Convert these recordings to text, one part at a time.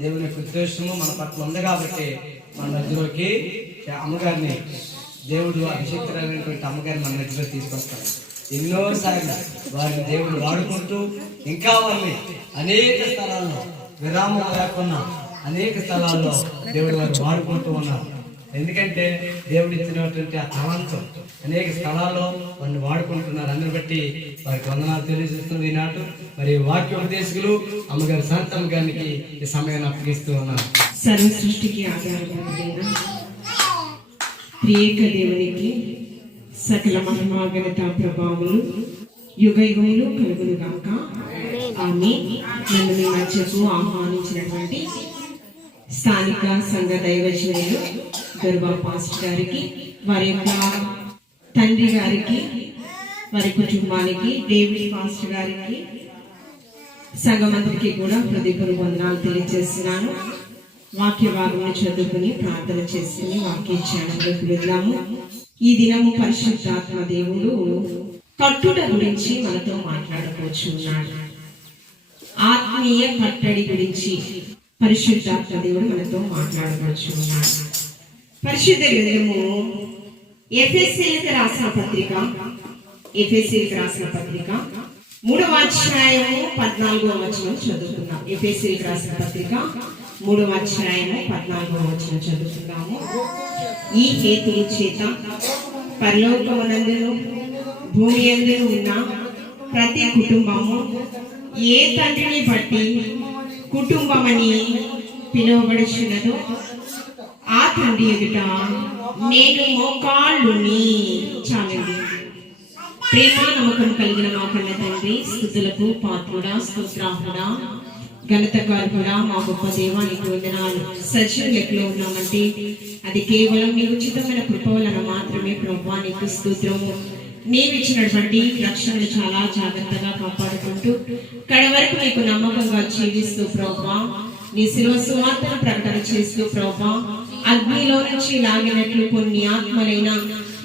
దేవుని యొక్క ఉద్దేశము మన పట్ల ఉంది కాబట్టి మన మధ్యలోకి అమ్మగారిని దేవుడు అభిషేక్తులైనటువంటి అమ్మగారిని మన మధ్యలో తీసుకొస్తాడు. ఎన్నోసార్లు వారిని దేవుడు వాడుకుంటూ ఇంకా వారిని అనేక స్థలాల్లో విరామం లేకుండా అనేక స్థలాల్లో దేవుడు వారు వాడుకుంటూ ఉన్నారు. ఎందుకంటే దేవుడు ఇచ్చినటువంటి ఆ తలంతో అనేక స్థలాల్లో వారిని వాడుకుంటున్నారు. అందరిని బట్టి వారికి వందనాలు తెలియజేస్తుంది ఈనాడు. మరి వాక్య ఉపదేశకులు అమ్మగారి శాంతమ్మ గారికి ఈ సమయాన్ని అప్పగిస్తూ ఉన్నారు. సర్వ సృష్టికి ఆధారపడిన త్రియేక దేవునికి సకల మహిమ ఘనత ప్రభావములు యుగ యుగములు కలుగును గాక. ఆమేన్. నన్ను మీ మధ్యకు ఆహ్వానించినటువంటి స్థానిక సంఘ దైవజనులు గర్భా పాస్టర్ గారికి, వారి యొక్క తండ్రి గారికి, వారి కుటుంబానికి, డేవిడ్ పాస్టర్ గారికి, సంఘమందరికి కూడా హృదయపూర్వక వందనాలు తెలియజేస్తున్నాను. వాక్య భాగంలో చదువుకుని ప్రార్థన చేసుకుని వాక్య ధ్యానంలోకి వెళ్దాము. ఈ దినము పరిశుద్ధాత్మ దేవుడు కట్టుట గురించి మనతో మాట్లాడబోచున్నాడు. ఆత్మీయ కట్టడి గురించి పరిశుద్ధాత్మ దేవుడు మనతో మాట్లాడబోచున్నాడు. పరిశుద్ధ గ్రంథము ఎఫెసీయులకు రాసిన పత్రిక 3వ అధ్యాయము 14వ వచనం చదువుతున్నాం. ఎఫెసీయులకు రాసిన పత్రిక 3వ అధ్యాయము 14వ వచనం చదువుతున్నాము. ఈ హేతుల చేత పరలోకమునందును భూమి యందు ఉన్న ప్రతి కుటుంబము ఏ తండ్రిని బట్టి కుటుంబమని పిలువబడుచున్నదో ఆ తండ్రి ఎదుట నేను మోకాళ్ళుని. చాలండి. ప్రేమ నమ్మకం కలిగిన మా కన్న తండ్రి, స్తుతులకు పాత్రుడా, స్తోత్రార్హుడా, ఘనతగారుడా, మా గొప్ప దేవానికి వందనాలు. సజీవ లెక్కలో ఉన్నామంటే అది కేవలం నీ ఉచితమైన కృప వలన మాత్రమే. ప్రభువా నీకు స్తోత్రము. నీవిచ్చినటువంటి రక్షణను చాలా జాగ్రత్తగా కాపాడుకుంటూ కడ వరకు నీకు నమ్మకంగా జీవిస్తూ ప్రభువా నీ శిలువ సువార్తను ప్రకటన చేస్తూ ప్రభువా అగ్నిలో నుంచి లాగినట్లు కొన్ని ఆత్మలైన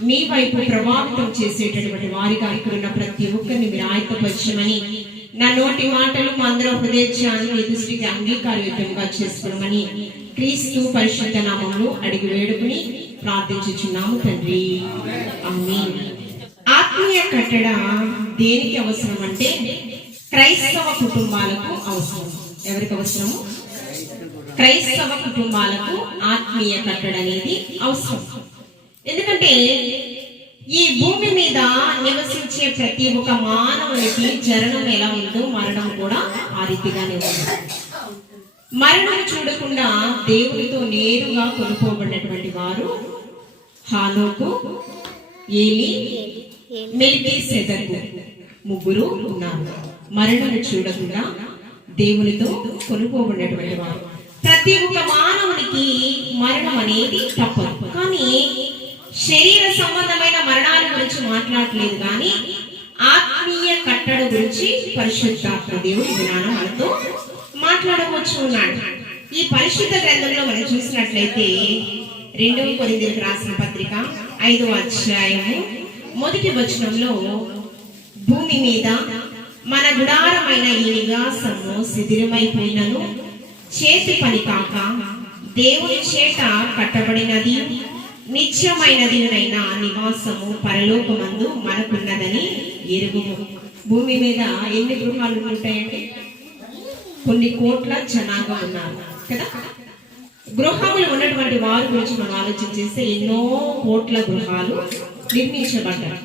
మీ వైపు ప్రభావితం చేసేటటువంటి వారిగా ఇక్కడ ఉన్న ప్రతి ఒక్కరిని మీరు ఆయత్తపరచమని, నా నోటి మాటలు మా అందరూ హృదయాన్ని నీ దృష్టికి అంగీకారయుతంగా చేసుకోమని క్రీస్తు పరిశుద్ధ నామములో అడిగి వేడుకుని ప్రార్థించుచున్నాము తండ్రి. ఆమేన్. ఆత్మీయ కట్టడ దేనికి అవసరం అంటే క్రైస్తవ కుటుంబాలకు అవసరం. ఎవరికి అవసరము? క్రైస్తవ కుటుంబాలకు ఆత్మీయ కట్టడ అనేది అవసరం. ఎందుకంటే ఈ భూమి మీద నివసించే ప్రతి ఒక్క మానవునికి జననం ఎలా ఉందో మరణం కూడా ఆ రీతిగానే ఉంది. మరణం చూడకుండా దేవుడితో నేరుగా కొనుక్కోబడినటువంటి వారు హానోకు, ఏలి, మెల్కీసెదెకు ముగ్గురు ఉన్నారు. మరణం చూడకుండా దేవునితో కొనుక్కోబడినటువంటి వారు. ప్రతి ఒక్క మానవునికి మరణం అనేది తప్పదు. కానీ శరీర సంబంధమైన మరణాల గురించి మాట్లాడలేదు, కానీ ఆత్మీయ కట్టడ గురించి పరిశుద్ధాత్మ దేవుడు జ్ఞానం మనతో మాట్లాడవచ్చు ఉన్నాడు. ఈ పరిశుద్ధ గ్రంథంలో మనం చూసినట్లయితే 2వ కొరింథీయులకు రాసిన పత్రిక 5వ అధ్యాయము 1వ వచనంలో భూమి మీద మన గుడారమైన ఈ నివాసము శిథిలమైపోయినను చేతి పని కాక దేవుని చేత కట్టబడినది నిత్యమైనదినైన నివాసము పరలోకమందు మనకున్నదని ఎరుగుము. భూమి మీద ఎన్ని గృహాలు ఉంటాయండి? కొన్ని కోట్ల జనాభా ఉన్నారు కదా. గృహములు ఉన్నటువంటి వారి గురించి మనం ఆలోచన చేస్తే ఎన్నో కోట్ల గృహాలు నిర్మించబడ్డారు.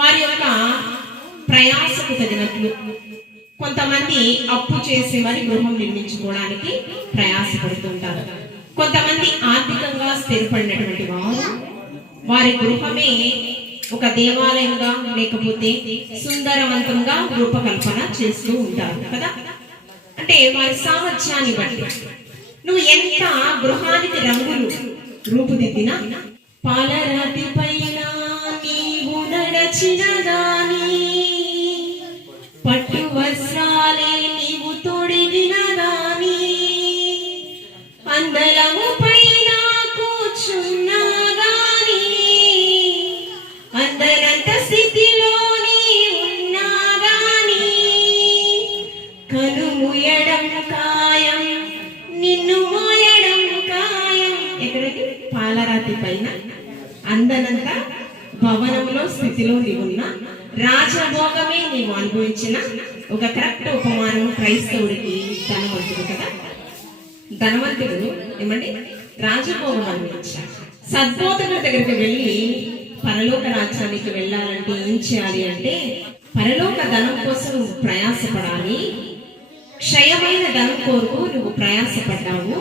వారి యొక్క ప్రయాసకు తగినట్లు కొంతమంది అప్పు చేసి మరి గృహం నిర్మించుకోవడానికి ప్రయాసపడుతుంటారు. కొంతమంది ఆర్థికంగా స్థిరపడినటువంటి వారు వారి గృహమే ఒక దేవాలయంగా లేకపోతే సుందరవంతంగా రూపకల్పన చేస్తూ ఉంటారు కదా. అంటే వారి సామర్థ్యాన్ని బట్టి నువ్వు ఎంత గృహానికి రంగులు రూపుదిద్దినా, పాలరాతి పైన నీవు నడచిన గాని, పట్టు వస్త్రాలే నీవు తొడిగిన గాని, అందలము పైన కూర్చున్నా గాని, అందరంత స్థితిలో ఉన్నా గాని, కనుముయడం ఖాయం నిన్ను పైన అందనంత భవనంలో స్థితిలో నీవున్న రాజభోగమే నీవు అనుభవించిన ఒక కరెక్ట్ ఉపమానం క్రైస్తవుడికి ధనవంతుడు కదా. ధనవంతుడు ఏమండి రాజభోగం అనుభవించాడు. సద్బోధకుల దగ్గరికి వెళ్ళి పరలోక రాజ్యానికి వెళ్ళాలంటే ఏం చేయాలి అంటే, పరలోక ధనం కోసం నువ్వు ప్రయాసపడాలి. క్షయమైన ధనం కోరుకు నువ్వు ప్రయాసపడ్డావు.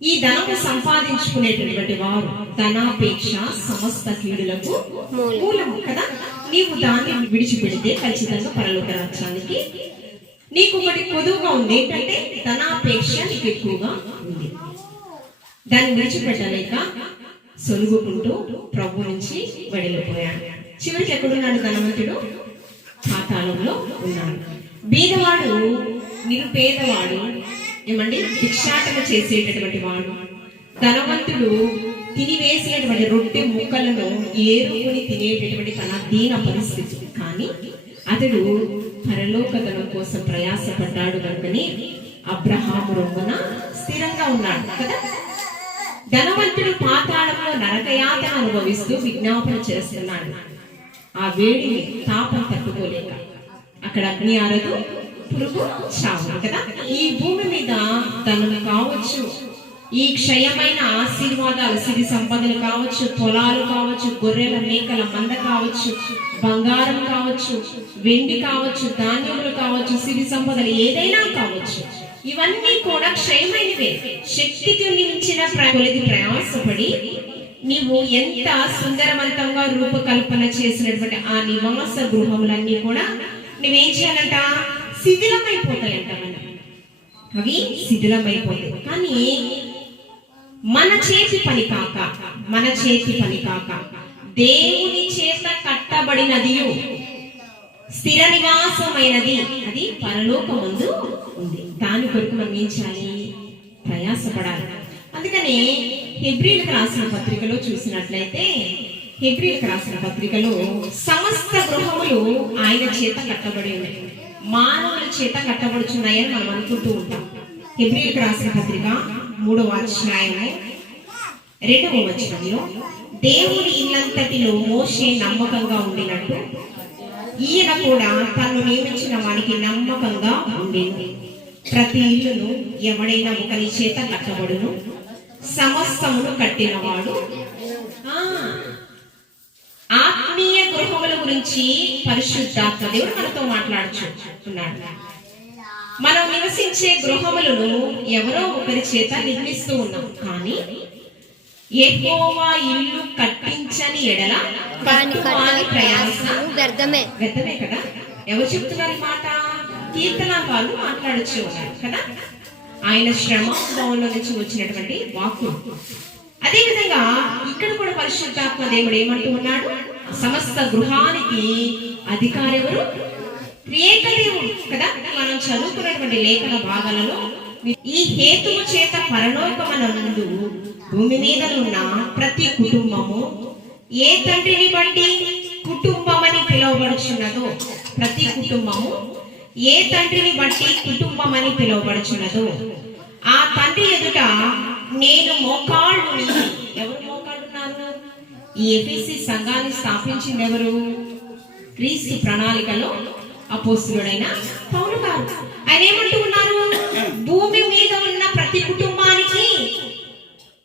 ఈ ధనము సంపాదించుకునేటటువంటి వారు ధనాపేక్ష సమస్త కీడులకు మూలము కదా. నీవు దాన్ని విడిచిపెడితే ఖచ్చితంగా పరలోక రాజ్యానికి నీకు ఒకటి కొదువుగా ఉంది. ఏంటంటే ధనాపేక్ష నీకు ఎక్కువగా ఉంది. దాన్ని విడిచిపెట్టలేక సొలుగుకుంటూ ప్రభు నుంచి వెడలిపోయాడు. చివరికి ఎక్కడున్నాడు ధనవంతుడు? పాతాళంలో ఉన్నాడు. బీదవాడు నిరుపేదవాడు ఏమండి భిక్షాటన చేసేటటువంటి వాడు. ధనవంతుడు తినివేసినటువంటి రొట్టె ముక్కలను ఏరుకుని తినేటటువంటి తన దీన పరిస్థితి. కానీ అతడు పరలోక ధనం కోసం ప్రయాసపడ్డాడు కనుకనే అబ్రహాము రొమ్మున స్థిరంగా ఉన్నాడు కదా. ధనవంతుడు పాతాళంలో నరకయాతన అనుభవిస్తూ విజ్ఞాపన చేస్తున్నాడు. ఆ వేడిని తాపం తట్టుకోలేక అక్కడ అగ్ని ఆరదు, పురుగు చావు కదా. ఈ భూమి మీద ధనం కావచ్చు, ఈ క్షయమైన ఆశీర్వాదాలు, సిరి సంపదలు కావచ్చు, పొలాలు కావచ్చు, గొర్రెల మేకల మంద కావచ్చు, బంగారం కావచ్చు, వెండి కావచ్చు, ధాన్యములు కావచ్చు, సిరి సంపదలు ఏదైనా కావచ్చు, ఇవన్నీ కూడా క్షయమైనవే. శక్తికి మించిన కొలిది ప్రయాసపడి నీవు ఎంత సుందరవంతంగా రూపకల్పన చేసినటువంటి ఆ నివాస గృహములన్నీ కూడా నువ్వేం చేయాలంట? శిథిలమైపోతాయంట. అవి శిథిలమైపోతాయి. కానీ మన చేతి పని కాక దేవుని చేత కట్టబడినది స్థిర నివాసమైనది, అది పరలోకమందు ఉంది. దాని కొరకు మనం ఏం చేయాలి? ప్రయాసపడాలి. అందుకని హెబ్రీలకు రాసిన పత్రికలో చూసినట్లయితే, హెబ్రీలకు రాసిన పత్రికలో సమస్త గృహములు ఆయన చేత కట్టబడి ఉన్నాయి, మానవుల చేత కట్టబడుచున్నాయని మనం అనుకుంటూ ఉంటాం. హెబ్రీలకు రాసిన పత్రిక 3వ అధ్యాయము 2వ వచనంలో, దేవుని ఇల్లంతటిలో మోషే నమ్మకంగా ఉండినట్టు ఈయన కూడా తను నియమించిన వానికి నమ్మకంగా ఉండేది. ప్రతి ఇల్లును ఎవడైనా ఒకరి చేత కట్టబడును, సమస్తమును కట్టినవాడు. ఆత్మీయ గృహముల గురించి పరిశుద్ధాత్మ దేవుడు మనతో మాట్లాడుచున్నాడు. మనం నివసించే గృహములను ఎవరో ఒకరి చేత నిర్మిస్తూ ఉన్నాం. కానీ యెహోవా ఇల్లు కట్టించని ఎడల కట్టువాని ప్రయాస వ్యర్థమే కదా. ఎవరు చెప్తున్నారు మాట? కీర్తనకారులు మాట్లాడుచు ఉన్నారు కదా. ఆయన శ్రమ భవనంలో నుంచి వచ్చినటువంటి వాక్కు. అదే విధంగా ఇక్కడ కూడా పరిశుద్ధాత్మ దేవుడు ఏమంటూ ఉన్నాడు? సమస్త గృహానికి అధికారి ఎవరు? త్రియేక దేవుడు కదా. మనం చదువుకున్నటువంటి లేఖన భాగాలలో ఈ హేతువు చేత పరలోకమనందు భూమి మీద ఉన్న ప్రతి కుటుంబము ఏ తండ్రిని బట్టి కుటుంబమని పిలువబడుచున్నదో, ప్రతి కుటుంబము ఏ తండ్రిని బట్టి కుటుంబమని పిలువబడుచున్నదో ఆ తండ్రి ఎదుట నేను మోకాళ్ళు. ఎవరు మోకాళ్ళున్నారు? ఈ ఎఫెసీ సంఘాన్ని స్థాపించింది ఎవరు? క్రీస్తు ప్రణాళికలో అపోస్తలుడైన పౌలు గారు. ఆయన ఏమంటూ ఉన్నారు? భూమి మీద ఉన్న ప్రతి కుటుంబానికి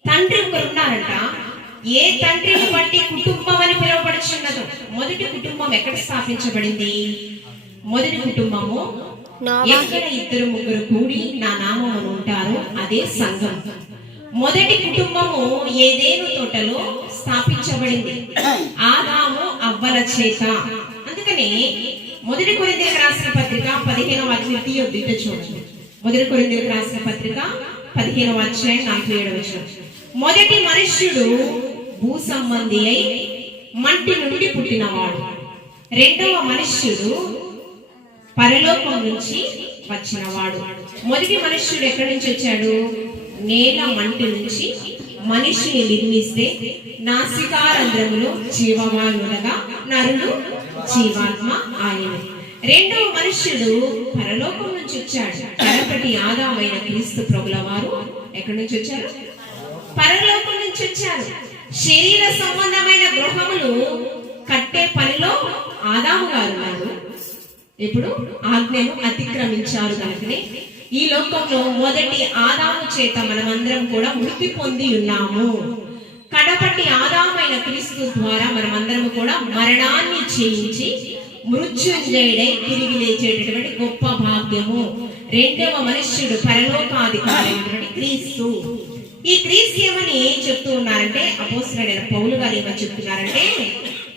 తండ్రి ఒకరు ఉన్నారంట. ఏ తండ్రిని బట్టి కుటుంబం అని పిలువబడుచున్నదో, మొదటి కుటుంబం ఎక్కడ స్థాపించబడింది? మొదటి కుటుంబము ఎక్కడ 2-3 కూడి నా నామమున ఉంటారో అదే సంఘం. మొదటి కుటుంబము ఏదేను తోటలో స్థాపించబడింది, ఆదాము అవ్వల చేత. అందుకనే మొదటి కొరింథీయులకు రాసిన పత్రిక 15వ అధ్యాయం చూడండి. మొదటి కొరింథీయులకు రాసిన పత్రిక 15వ అధ్యాయం 47వ వచనం. మొదటి మనుష్యుడు భూ సంబంధి అయి మంటి నుండి పుట్టినవాడు. రెండవ మనుష్యుడు పరలోకం నుంచి వచ్చినవాడు. మొదటి మనుష్యుడు ఎక్కడి నుంచి వచ్చాడు? నేల మంటి నుంచి మనిషిని నిర్మిస్తే నాసికారంధ్రములో జీవవాయువుగా నరుడు జీవాత్మ ఆయన. రెండవ మనుష్యుడు పరలోకం నుంచి వచ్చాడు. కడపటి ఆదామైన క్రీస్తు ప్రభుల వారు ఎక్కడి నుంచి వచ్చారు? పరలోకం నుంచి వచ్చారు. శరీర సంబంధమైన గృహములు కట్టే పనిలో ఆదాము గారు ఉన్నారు. ఇప్పుడు ఆజ్ఞను అతిక్రమించారు కనుకనే ఈ లోకంలో మొదటి ఆదాము చేత మనమందరం కూడా మృతి పొంది ఉన్నాము. కడపటి ఆదామైన క్రీస్తు ద్వారా మనమందరం కూడా మరణాన్ని జయించి మృత్యుంజయుడై తిరిగి లేచేటటువంటి గొప్ప భాగ్యము. రెండవ మనుష్యుడు పరలోకాధికారి అయినటువంటి క్రీస్తు. ఈ క్రీస్తు ఏమని చెప్తూ ఉన్నారంటే, అపోస్తలుడైన పౌలు గారు ఏమని చెప్తున్నారంటే,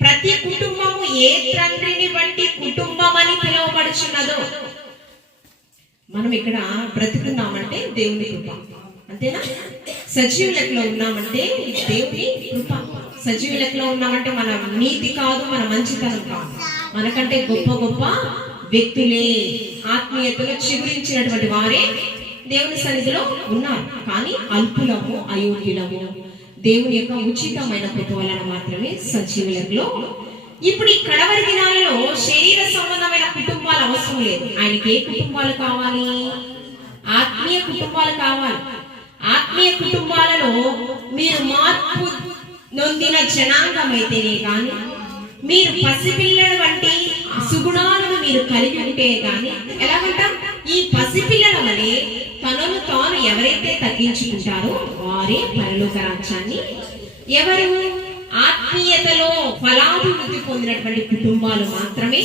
ప్రతి కుటుంబము ఏ తండ్రిని బట్టి కుటుంబం అని పిలువబడుచున్నదో. మనం ఇక్కడ బ్రతుకున్నామంటే దేవుని కృప, అంతేనా? సజీవ లెక్కలో ఉన్నామంటే దేవుని కృప. సజీవ లెక్కలో ఉన్నామంటే మన నీతి కాదు, మన మంచితనం కాదు, మనకంటే గొప్ప గొప్ప వ్యక్తులే, ఆత్మీయతలో చిగురించినటువంటి వారే దేవుని సన్నిధిలో ఉన్నారు. కానీ అల్పులము, అయోగ్యులము, దేవుని యొక్క ఉచితమైన కృప వలన మాత్రమే సజీవులలో. ఇప్పుడు ఈ కడవరి దినాలలో శరీర సంబంధమైన కుటుంబాలు అవసరం లేదు. ఆయనకి ఏ కుటుంబాలు కావాలి? ఆత్మీయ కుటుంబాలు కావాలి. ఆత్మీయ కుటుంబాలలో మీరు మార్పు నొందిన జనాంగం అయితేనే కానీ, మీరు పసిపిల్లల వంటి సుగుణాలను మీరు కలిగి ఉంటే గాని, ఎలాగంటాం? ఈ పసిపిల్లల వలె తనను తాను ఎవరైతే తగ్గించుకుంటారో వారే పరలోక రాజ్యాన్ని. ఎవరు? ఆత్మీయతలో ఫలాభివృద్ధి పొందినటువంటి కుటుంబాలు మాత్రమే,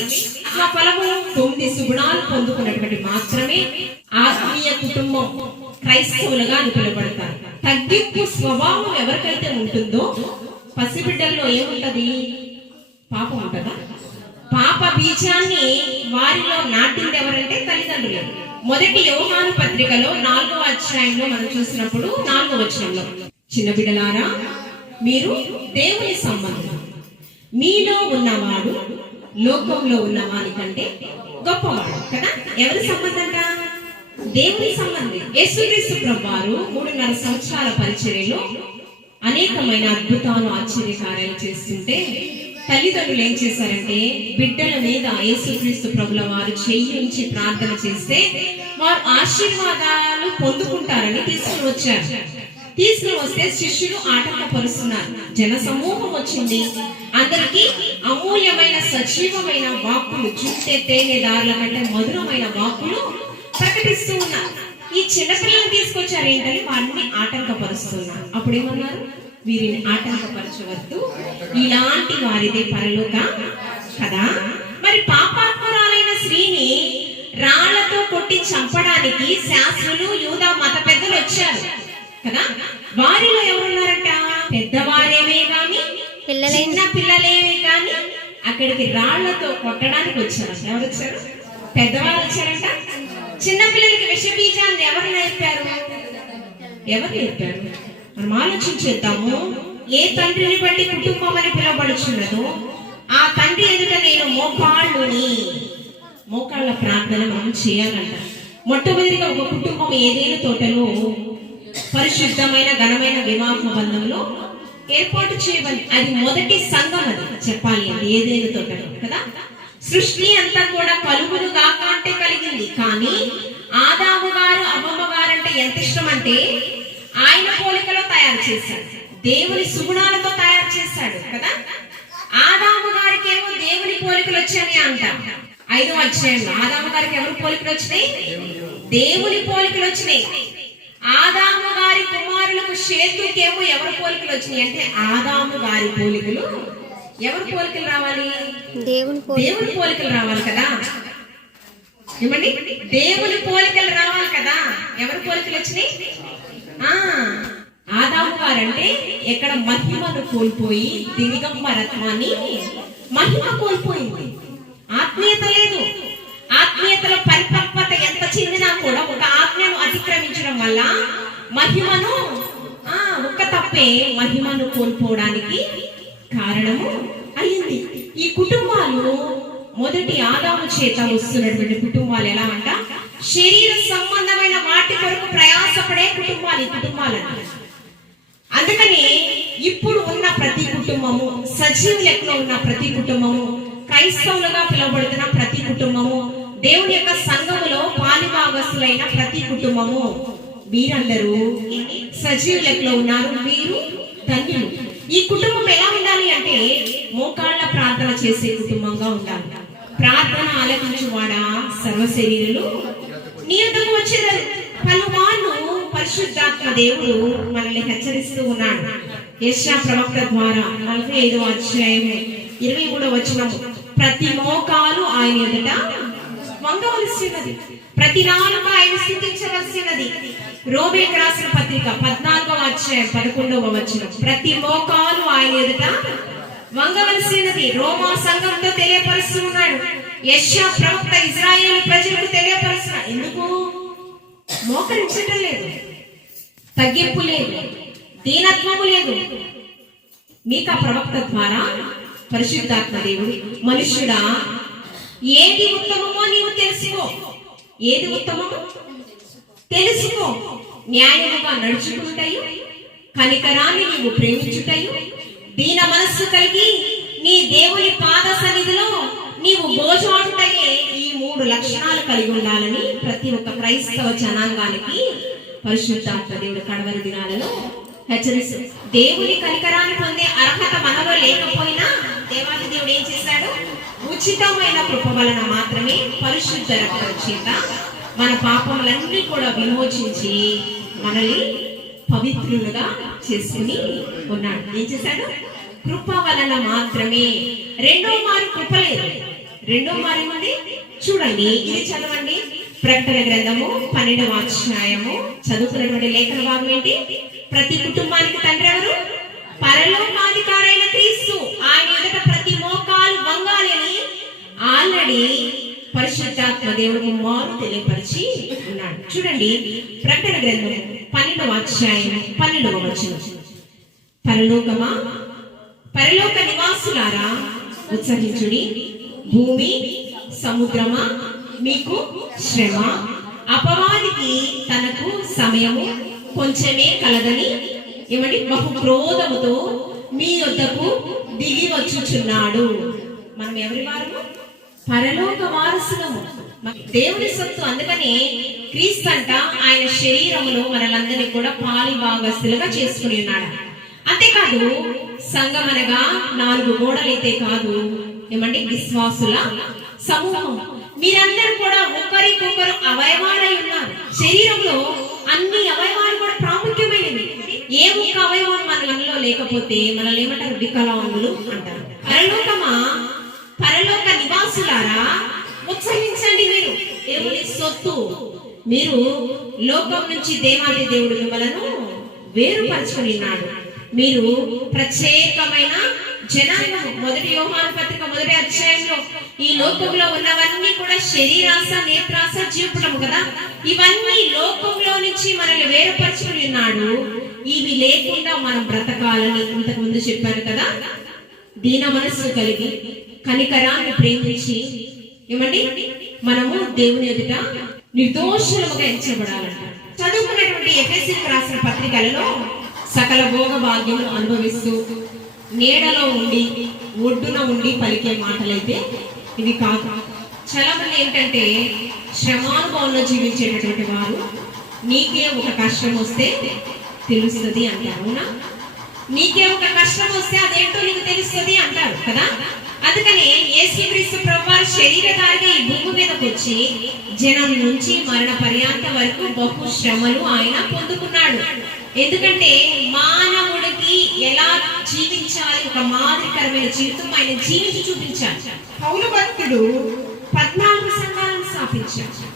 ఆ ఫలము 9 సుగుణాలు పొందుకున్నటువంటి మాత్రమే ఆత్మీయ కుటుంబం, క్రైస్తవులుగా పిలువబడతారు. తగ్గింపు స్వభావం ఎవరికైతే ఉంటుందో, పసిబిడ్డల్లో ఏముంటది? పాపం ఉంటదా? పాప బీజాన్ని వారిలో నాటింది ఎవరంటే తల్లిదండ్రులు. మొదటి యోహాను పత్రికలో 4వ అధ్యాయంలో మనం చూసినప్పుడు 4వ వచనంలో, చిన్న బిడ్డలారా మీరు దేవుని సంబంధం, మీలో ఉన్నవాడు లోకంలో ఉన్నవాడి కంటే గొప్పవాడు కదా. ఎవరి సంబంధంట? దేవుని సంబంధం. యేసుక్రీస్తు ప్రభువారు 3.5 సంవత్సరాల పరిచర్యలో అనేకమైన అద్భుతాలు, ఆశ్చర్యకార్యాలు చేస్తుంటే తల్లిదండ్రులు ఏం చేశారంటే, బిడ్డల మీద యేసుక్రీస్తు ప్రభుల వారు చెయ్యి ఉంచి ప్రార్థన చేస్తే వారు ఆశీర్వాదాలు పొందుకుంటారని తీసుకుని వచ్చారు. తీసుకుని వస్తే శిష్యులు ఆటంకపరుస్తున్నారు. జన సమూహం వచ్చింది. అందరికీ అమూల్యమైన సజీవమైన వాక్కులు, చుట్టే తేనె దారుల కంటే మధురమైన వాక్కులు ప్రకటిస్తూ ఉన్నారు. ఈ చిన్నపిల్లలను తీసుకొచ్చారు ఏంటని వారిని ఆటంకపరుస్తున్నారు. అప్పుడేమన్నారు? వీరిని ఆటంకపరచవద్దు, ఇలాంటి వారిదే పరలోక కదా. మరి పాపాత్మురాలైన స్త్రీని రాళ్లతో కొట్టి చంపడానికి శాస్త్రులు, యూదా మత పెద్దలు వచ్చారు కదా. వారిలో ఎవరున్నారంట? పెద్దవారేమే గాని, చిన్న పిల్లలేమే గాని అక్కడికి రాళ్లతో కొట్టడానికి వచ్చారు. ఎవరు వచ్చారు? పెద్దవారు వచ్చారంట. చిన్న పిల్లలకి విష బీజాన్ని ఎవరు నేర్పారు? ఎవరు నేర్పారు? మనం ఆలోచించేద్దాము. ఏ తండ్రిని బట్టి కుటుంబం అని పిలువబడుచున్నదో ఆ తండ్రి ఎదుట నేను మోకాళ్ళ ప్రార్థన మనం చేయాలంట. మొట్టమొదటిగా ఒక కుటుంబం ఏదైనా తోటలో పరిశుద్ధమైన ఘనమైన వివాహ బంధంలో ఏర్పాటు చేయబడి, అది మొదటి సంఘం. అది చెప్పాలి అంటే ఏదైనా తోటలో కదా. సృష్టి అంతా కూడా కలుగును గాక అంటే కలిగింది. కానీ ఆదాము గారు, అమ్మమ్మ గారు అంటే ఎంత ఇష్టం అంటే ఆయన పోలికలో తయారు చేశాడు, దేవుని సుగుణాలతో తయారు చేశాడు కదా. ఆదాము గారికి ఏమో దేవుని పోలికలు వచ్చాయని అంటాం. 5వ అధ్యాయంలో ఆదాము గారికి ఎవరి పోలికలు వచ్చినాయి? దేవుని పోలికలు వచ్చినాయి. ఆదాము గారి కుమారులకు షేతుకేమో ఎవరి పోలికలు వచ్చినాయి అంటే ఆదాము గారి పోలికలు. ఎవరి పోలికలు రావాలి? దేవుని పోలికలు రావాలి కదా. ఏమండి? దేవుని పోలికలు రావాలి కదా. ఎవరి పోలికలు వచ్చినాయి? ఆదాము గారంటే ఎక్కడ మహిమను కోల్పోయి దిగంబరత్వాన్ని, మహిమ కోల్పోయింది. ఆత్మీయత లేదు. ఆత్మీయతలో పరిపక్వత ఎంత చెందినా కూడా ఒక ఆజ్ఞను అతిక్రమించడం వల్ల మహిమను, ఒక్క తప్పే మహిమను కోల్పోవడానికి కారణము అయింది. ఈ కుటుంబాలు మొదటి ఆదాము చేత వస్తున్నటువంటి కుటుంబాలు ఎలా అంట? శరీర సంబంధమైన వాటి కొరకు ప్రయాసపడే కుటుంబాలంట. అందుకని ఇప్పుడు ఉన్న ప్రతి కుటుంబము, సజీవ లెక్కలో ఉన్న ప్రతి కుటుంబము, క్రైస్తవులుగా పిలువబడుతున్న ప్రతి కుటుంబము, దేవుని యొక్క సంఘములో పాలిభాగస్తులైన ప్రతి కుటుంబము, మీరందరూ సజీవ లెక్కలో ఉన్నారు. మీరు ధన్యులు. ఈ కుటుంబం ఎలా ఉండాలి అంటే మోకాళ్ళ ప్రార్థన చేసే కుటుంబంగా ఉండాలి. ప్రార్థన ఆలకించువాడా సర్వశరీరులు నీ యొద్దకు వచ్చేదారు. పలుమార్లు పరిశుద్ధాత్మ దేవుడు మనల్ని హెచ్చరిస్తూ ఉన్నాడు. యెషయా ప్రవక్త ద్వారా 45వ అధ్యాయము 23వ వచనము, ప్రతి మోకాలు ఆయన ఎదుట వంగవలసినది, ప్రతి నాలుక ఆయన స్తుతించవలసినది. రోమీయులకు రాసిన పత్రిక 14వ అధ్యాయం 11వ వచనం, ప్రతి మోకాలు ఆయన ఎదుట వంగవలసినది. రోమా సంఘంతో తెలియపరుస్తూ ఉన్నాడు. యెషయా ప్రవక్త ఇశ్రాయేలు ప్రజలకు తెలియపరుస్తున్నాడు. ఎందుకు మోకరించటం లేదు, తగ్గింపు లేదు, దీనత్వము లేదు. మీకా ప్రవక్త ద్వారా పరిశుద్ధాత్మ దేవుడు, మనుష్యుడా ఏది ఉత్తమమో నీవు తెలుసుకో, ఏది ఉత్తమమో తెలుసుకో, న్యాయముగా నడుచుకుంటాయి, కనికరాన్ని నీవు ప్రేమించుటయు, దీన మనస్సు కలిగి నీ దేవుని పాద సన్నిధిలో నీవు గోజాడుటయే ఈ 3 లక్షణాలు కలిగి ఉండాలని ప్రతి ఒక్క క్రైస్తవ జనాంగానికి పరిశుద్ధాత్మ దేవుడు కడవరి దినాలలో హెచ్చరిస్తూ, దేవుని కనికరాన్ని పొందే అర్హత మనలో లేకపోయినా దేవాది దేవుడు ఏం చేశాడు? ఉచితమైన కృప వలన మాత్రమే పరిశుద్ధ రక్తం చేత మన పాపములన్నీ కూడా విమోచించి మనల్ని పవిత్రులుగా చేసుకుని ఉన్నాడు. ఏం చేశాడు? కృప వలన మాత్రమే. రెండో మారు కృప లేదు. రెండో మారు ఏమండి? చూడండి, ఇది చదవండి. ప్రకటన గ్రంథము 12వ అధ్యాయము చదువుకున్నటువంటి లేఖన భాగం ఏంటి? ప్రతి కుటుంబానికి తండ్రి ఎవరు? పరలోకాధికారైన క్రీస్తు. ఆయన ఎదుట ప్రతి మోకాలు వంగాలి అని ఆల్రెడీ పరిశుద్ధాత్మ దేవుడు మారు తెలియపరిచి ఉన్నాడు. చూడండి, ప్రకటన గ్రంథం 12వ అధ్యాయం 12వ వచనం, పరలోకమా, పరలోక నివాసులారా ఉత్సహించుడి, భూమి సముద్రమా మీకు శ్రమ, అపవాదికి తనకు సమయము కొంచెమే కలదని ఏమండి బహు క్రోధముతో మీ యొద్దకు దిగి వచ్చుచున్నాడు. మనం ఎవరి వారము? పరలోక వారసులము, దేవుని సొత్తు. అందుకని క్రీస్తు అంట ఆయన శరీరములో మనలందరినీ కూడా పాలి భాగస్తులుగా చేసుకుని ఉన్నాడు. అంతేకాదు సంఘం అనగా 4 గోడలైతే కాదు, ఏమండి విశ్వాసుల సమూహం. మీరందరూ కూడా ఒకరికొకరు అవయవాలై ఉన్నారు. శరీరంలో అన్ని అవయవాలు కూడా ప్రాముఖ్యమైనవి. ఏ ఒక్క అవయవం మనలో లేకపోతే మనల్ని ఏమంటారు? వికలాంగులు అంటారు. పరలోకమా, పరలోక నివాసులారా ఉత్సహించండి, మీరు దేవుని సొత్తు. మీరు లోకం నుంచి దేవాది దేవుడు మిమ్మలను వేరుపరచుకుని ఉన్నాడు. మీరు ప్రత్యేకమైన జనాంగం. 1 యోహాను పత్రిక 1వ అధ్యాయంలో ఈ లోకంలో ఉన్నవన్నీ కూడా శరీరాశ, నేత్రాశ, జీవపుటము కదా, ఇవన్నీ లోకంలో నుంచి మనల్ని వేరుపరచుకుని ఉన్నాడు. ఇవి లేకుండా మనం బ్రతకాలని ఇంతకు ముందు చెప్పాను కదా. దీన మనస్సు కలిగి కనికరాన్ని ప్రేమించి ఏమండి మనము దేవుని ఎదుట నిర్దోషులుగా ఎంచబడాలంట. చదువుకున్నటువంటి ఎఫెసీయులకు రాసిన పత్రికలలో సకల భోగ భాగ్యములు అనుభవిస్తూ నీడలో ఉండి ఒడ్డున ఉండి పలికే మాటలైతే ఇవి కాదు. చాలా మంది ఏంటంటే శ్రమానుభవంలో జీవించేటటువంటి వారు నీకే ఒక కష్టం వస్తే తెలుస్తుంది అంటారు. అవునా? నీకే ఒక కష్టం వస్తే అదేంటో నీకు తెలుస్తుంది అంటారు కదా. అందుకనే యేసుక్రీస్తు ప్రభువారు శరీరధారిగా ఈ భూమి మీదకి వచ్చి జనం నుంచి మరణ పర్యంత వరకు బహు శ్రమలు ఆయన పొందుకున్నాడు. ఎందుకంటే మానవుడికి ఎలా జీవించాలి, ఒక మాదిరికరమైన జీవితం ఆయన జీవించి చూపించాలి. పౌలు భక్తుడు 14 సంఘాలను స్థాపించాడు.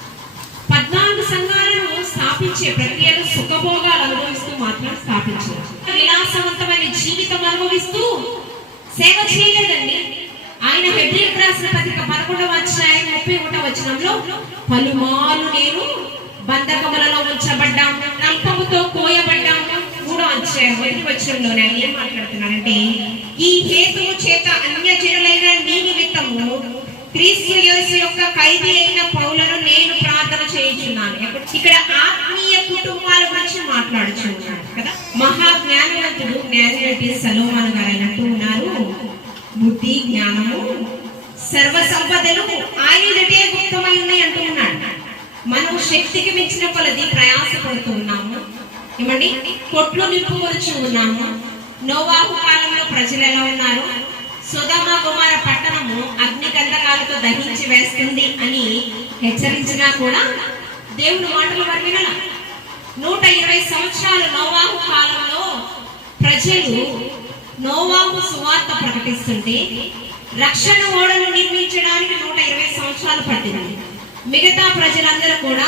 14 సంఘాలను స్థాపించే ప్రక్రియలో సుఖభోగాలు అనుభవిస్తూ మాత్రం స్థాపించారు. విలాసవంతమైన జీవితం అనుభవిస్తూ సేవ చేయలేదండి. ఆయన హెబ్రీయులకు రాసిన పత్రిక 11వ అధ్యాయం 31వ వచనంలో పలుమార్లు నేను బంధకములలో ఉంచబడ్డాము, నల్పముతో కోయబడ్డాము. 3వ అధ్యాయం 1వ వచనంలోనే ఆయన ఏం మాట్లాడుతున్నారంటే, ఈ హేతువు చేత అన్యజనులైన నీ నిమిత్తము క్రీస్తు యేసు యొక్క ఖైదీ అయిన పౌలను నేను ప్రార్థన చేయుచున్నాను. ఇక్కడ ఆత్మీయ కుటుంబాల గురించి మాట్లాడుచున్నాడు కదా. మహా జ్ఞానవంతుడు జ్ఞానినటి సలోమాను గారు అయినట్టు ఉన్నారు. బుద్ధి, జ్ఞానము, సర్వ సంపదలు ఆయనటే గుప్తమై ఉన్నాయి అంటూ ఉన్నాడు. మనం శక్తికి మించిన కొలది ప్రయాసపడుతూ ఉన్నాము. ఏమండి? కొట్లు నింపుకొచ్చి ఉన్నాము. నోవాహు కాలంలో ప్రజలు ఎలా ఉన్నారు? సొదొమ గొమొర్రా పట్టణము అగ్ని గంధకాలతో దహించి వేస్తుంది అని హెచ్చరించినా కూడా దేవుని మాటలు వారు వినలా. 120 సంవత్సరాలు నోవాహు కాలంలో ప్రజలు నోవాహు సువార్త ప్రకటిస్తుంటే రక్షణ ఓడను నిర్మించడానికి 120 సంవత్సరాలు పట్టింది. మిగతా ప్రజలందరూ కూడా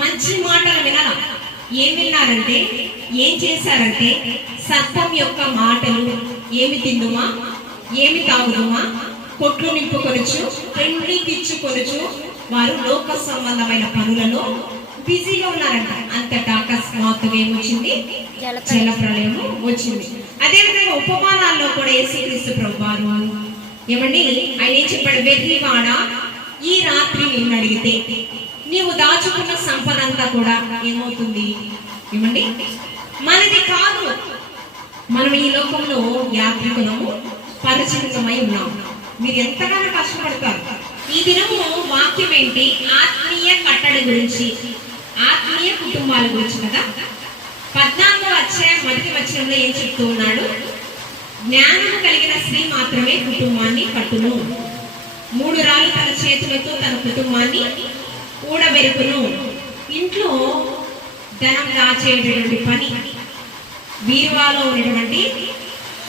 మంచి మాటలు వినాల. ఏం విన్నారంటే, ఏం చేశారంటే, సర్పం యొక్క మాటలు, ఏమి తిందుమా, ఏమి తాగుదుమా, కొట్లు నింపుకొనుచు, పెండ్లికిచ్చుకొనుచు వారు లోక సంబంధమైన పనులలో బిజీగా ఉన్నారంట. అంతటా అకస్మాత్తుగా ఏమొచ్చింది? జల ప్రళయం వచ్చింది. అదేవిధంగా ఉపమానాల్లో కూడా యేసుక్రీస్తు ప్రభువారు ఏమండి, ఆయన ఏం చెప్పాడు? వెర్రివాడ, ఈ రాత్రి నిన్ను అడిగితే నీవు దాచుకున్న సంపద అంతా కూడా ఏమవుతుంది? ఏమండి, మనది కాదు. మనం ఈ లోకంలో యాత్రికులము, పరిచితమై ఉన్నాం. మీరు ఎంతగానో కష్టపడతారు. ఈ దినము వాక్యం ఏంటి? ఆత్మీయ కట్టడి గురించి, ఆత్మీయ కుటుంబాల గురించి కదా. 14వ అధ్యాయం 1వ వచనంలో ఏం చెప్తూ ఉన్నాడు? జ్ఞానము కలిగిన స్త్రీ మాత్రమే కుటుంబాన్ని కట్టును. 3 రాళ్ళు తన చేతులతో తన కుటుంబాన్ని ఊడబెరుకును. ఇంట్లో ధనం దాచేటటువంటి పని, బీరువాలో ఉన్నటువంటి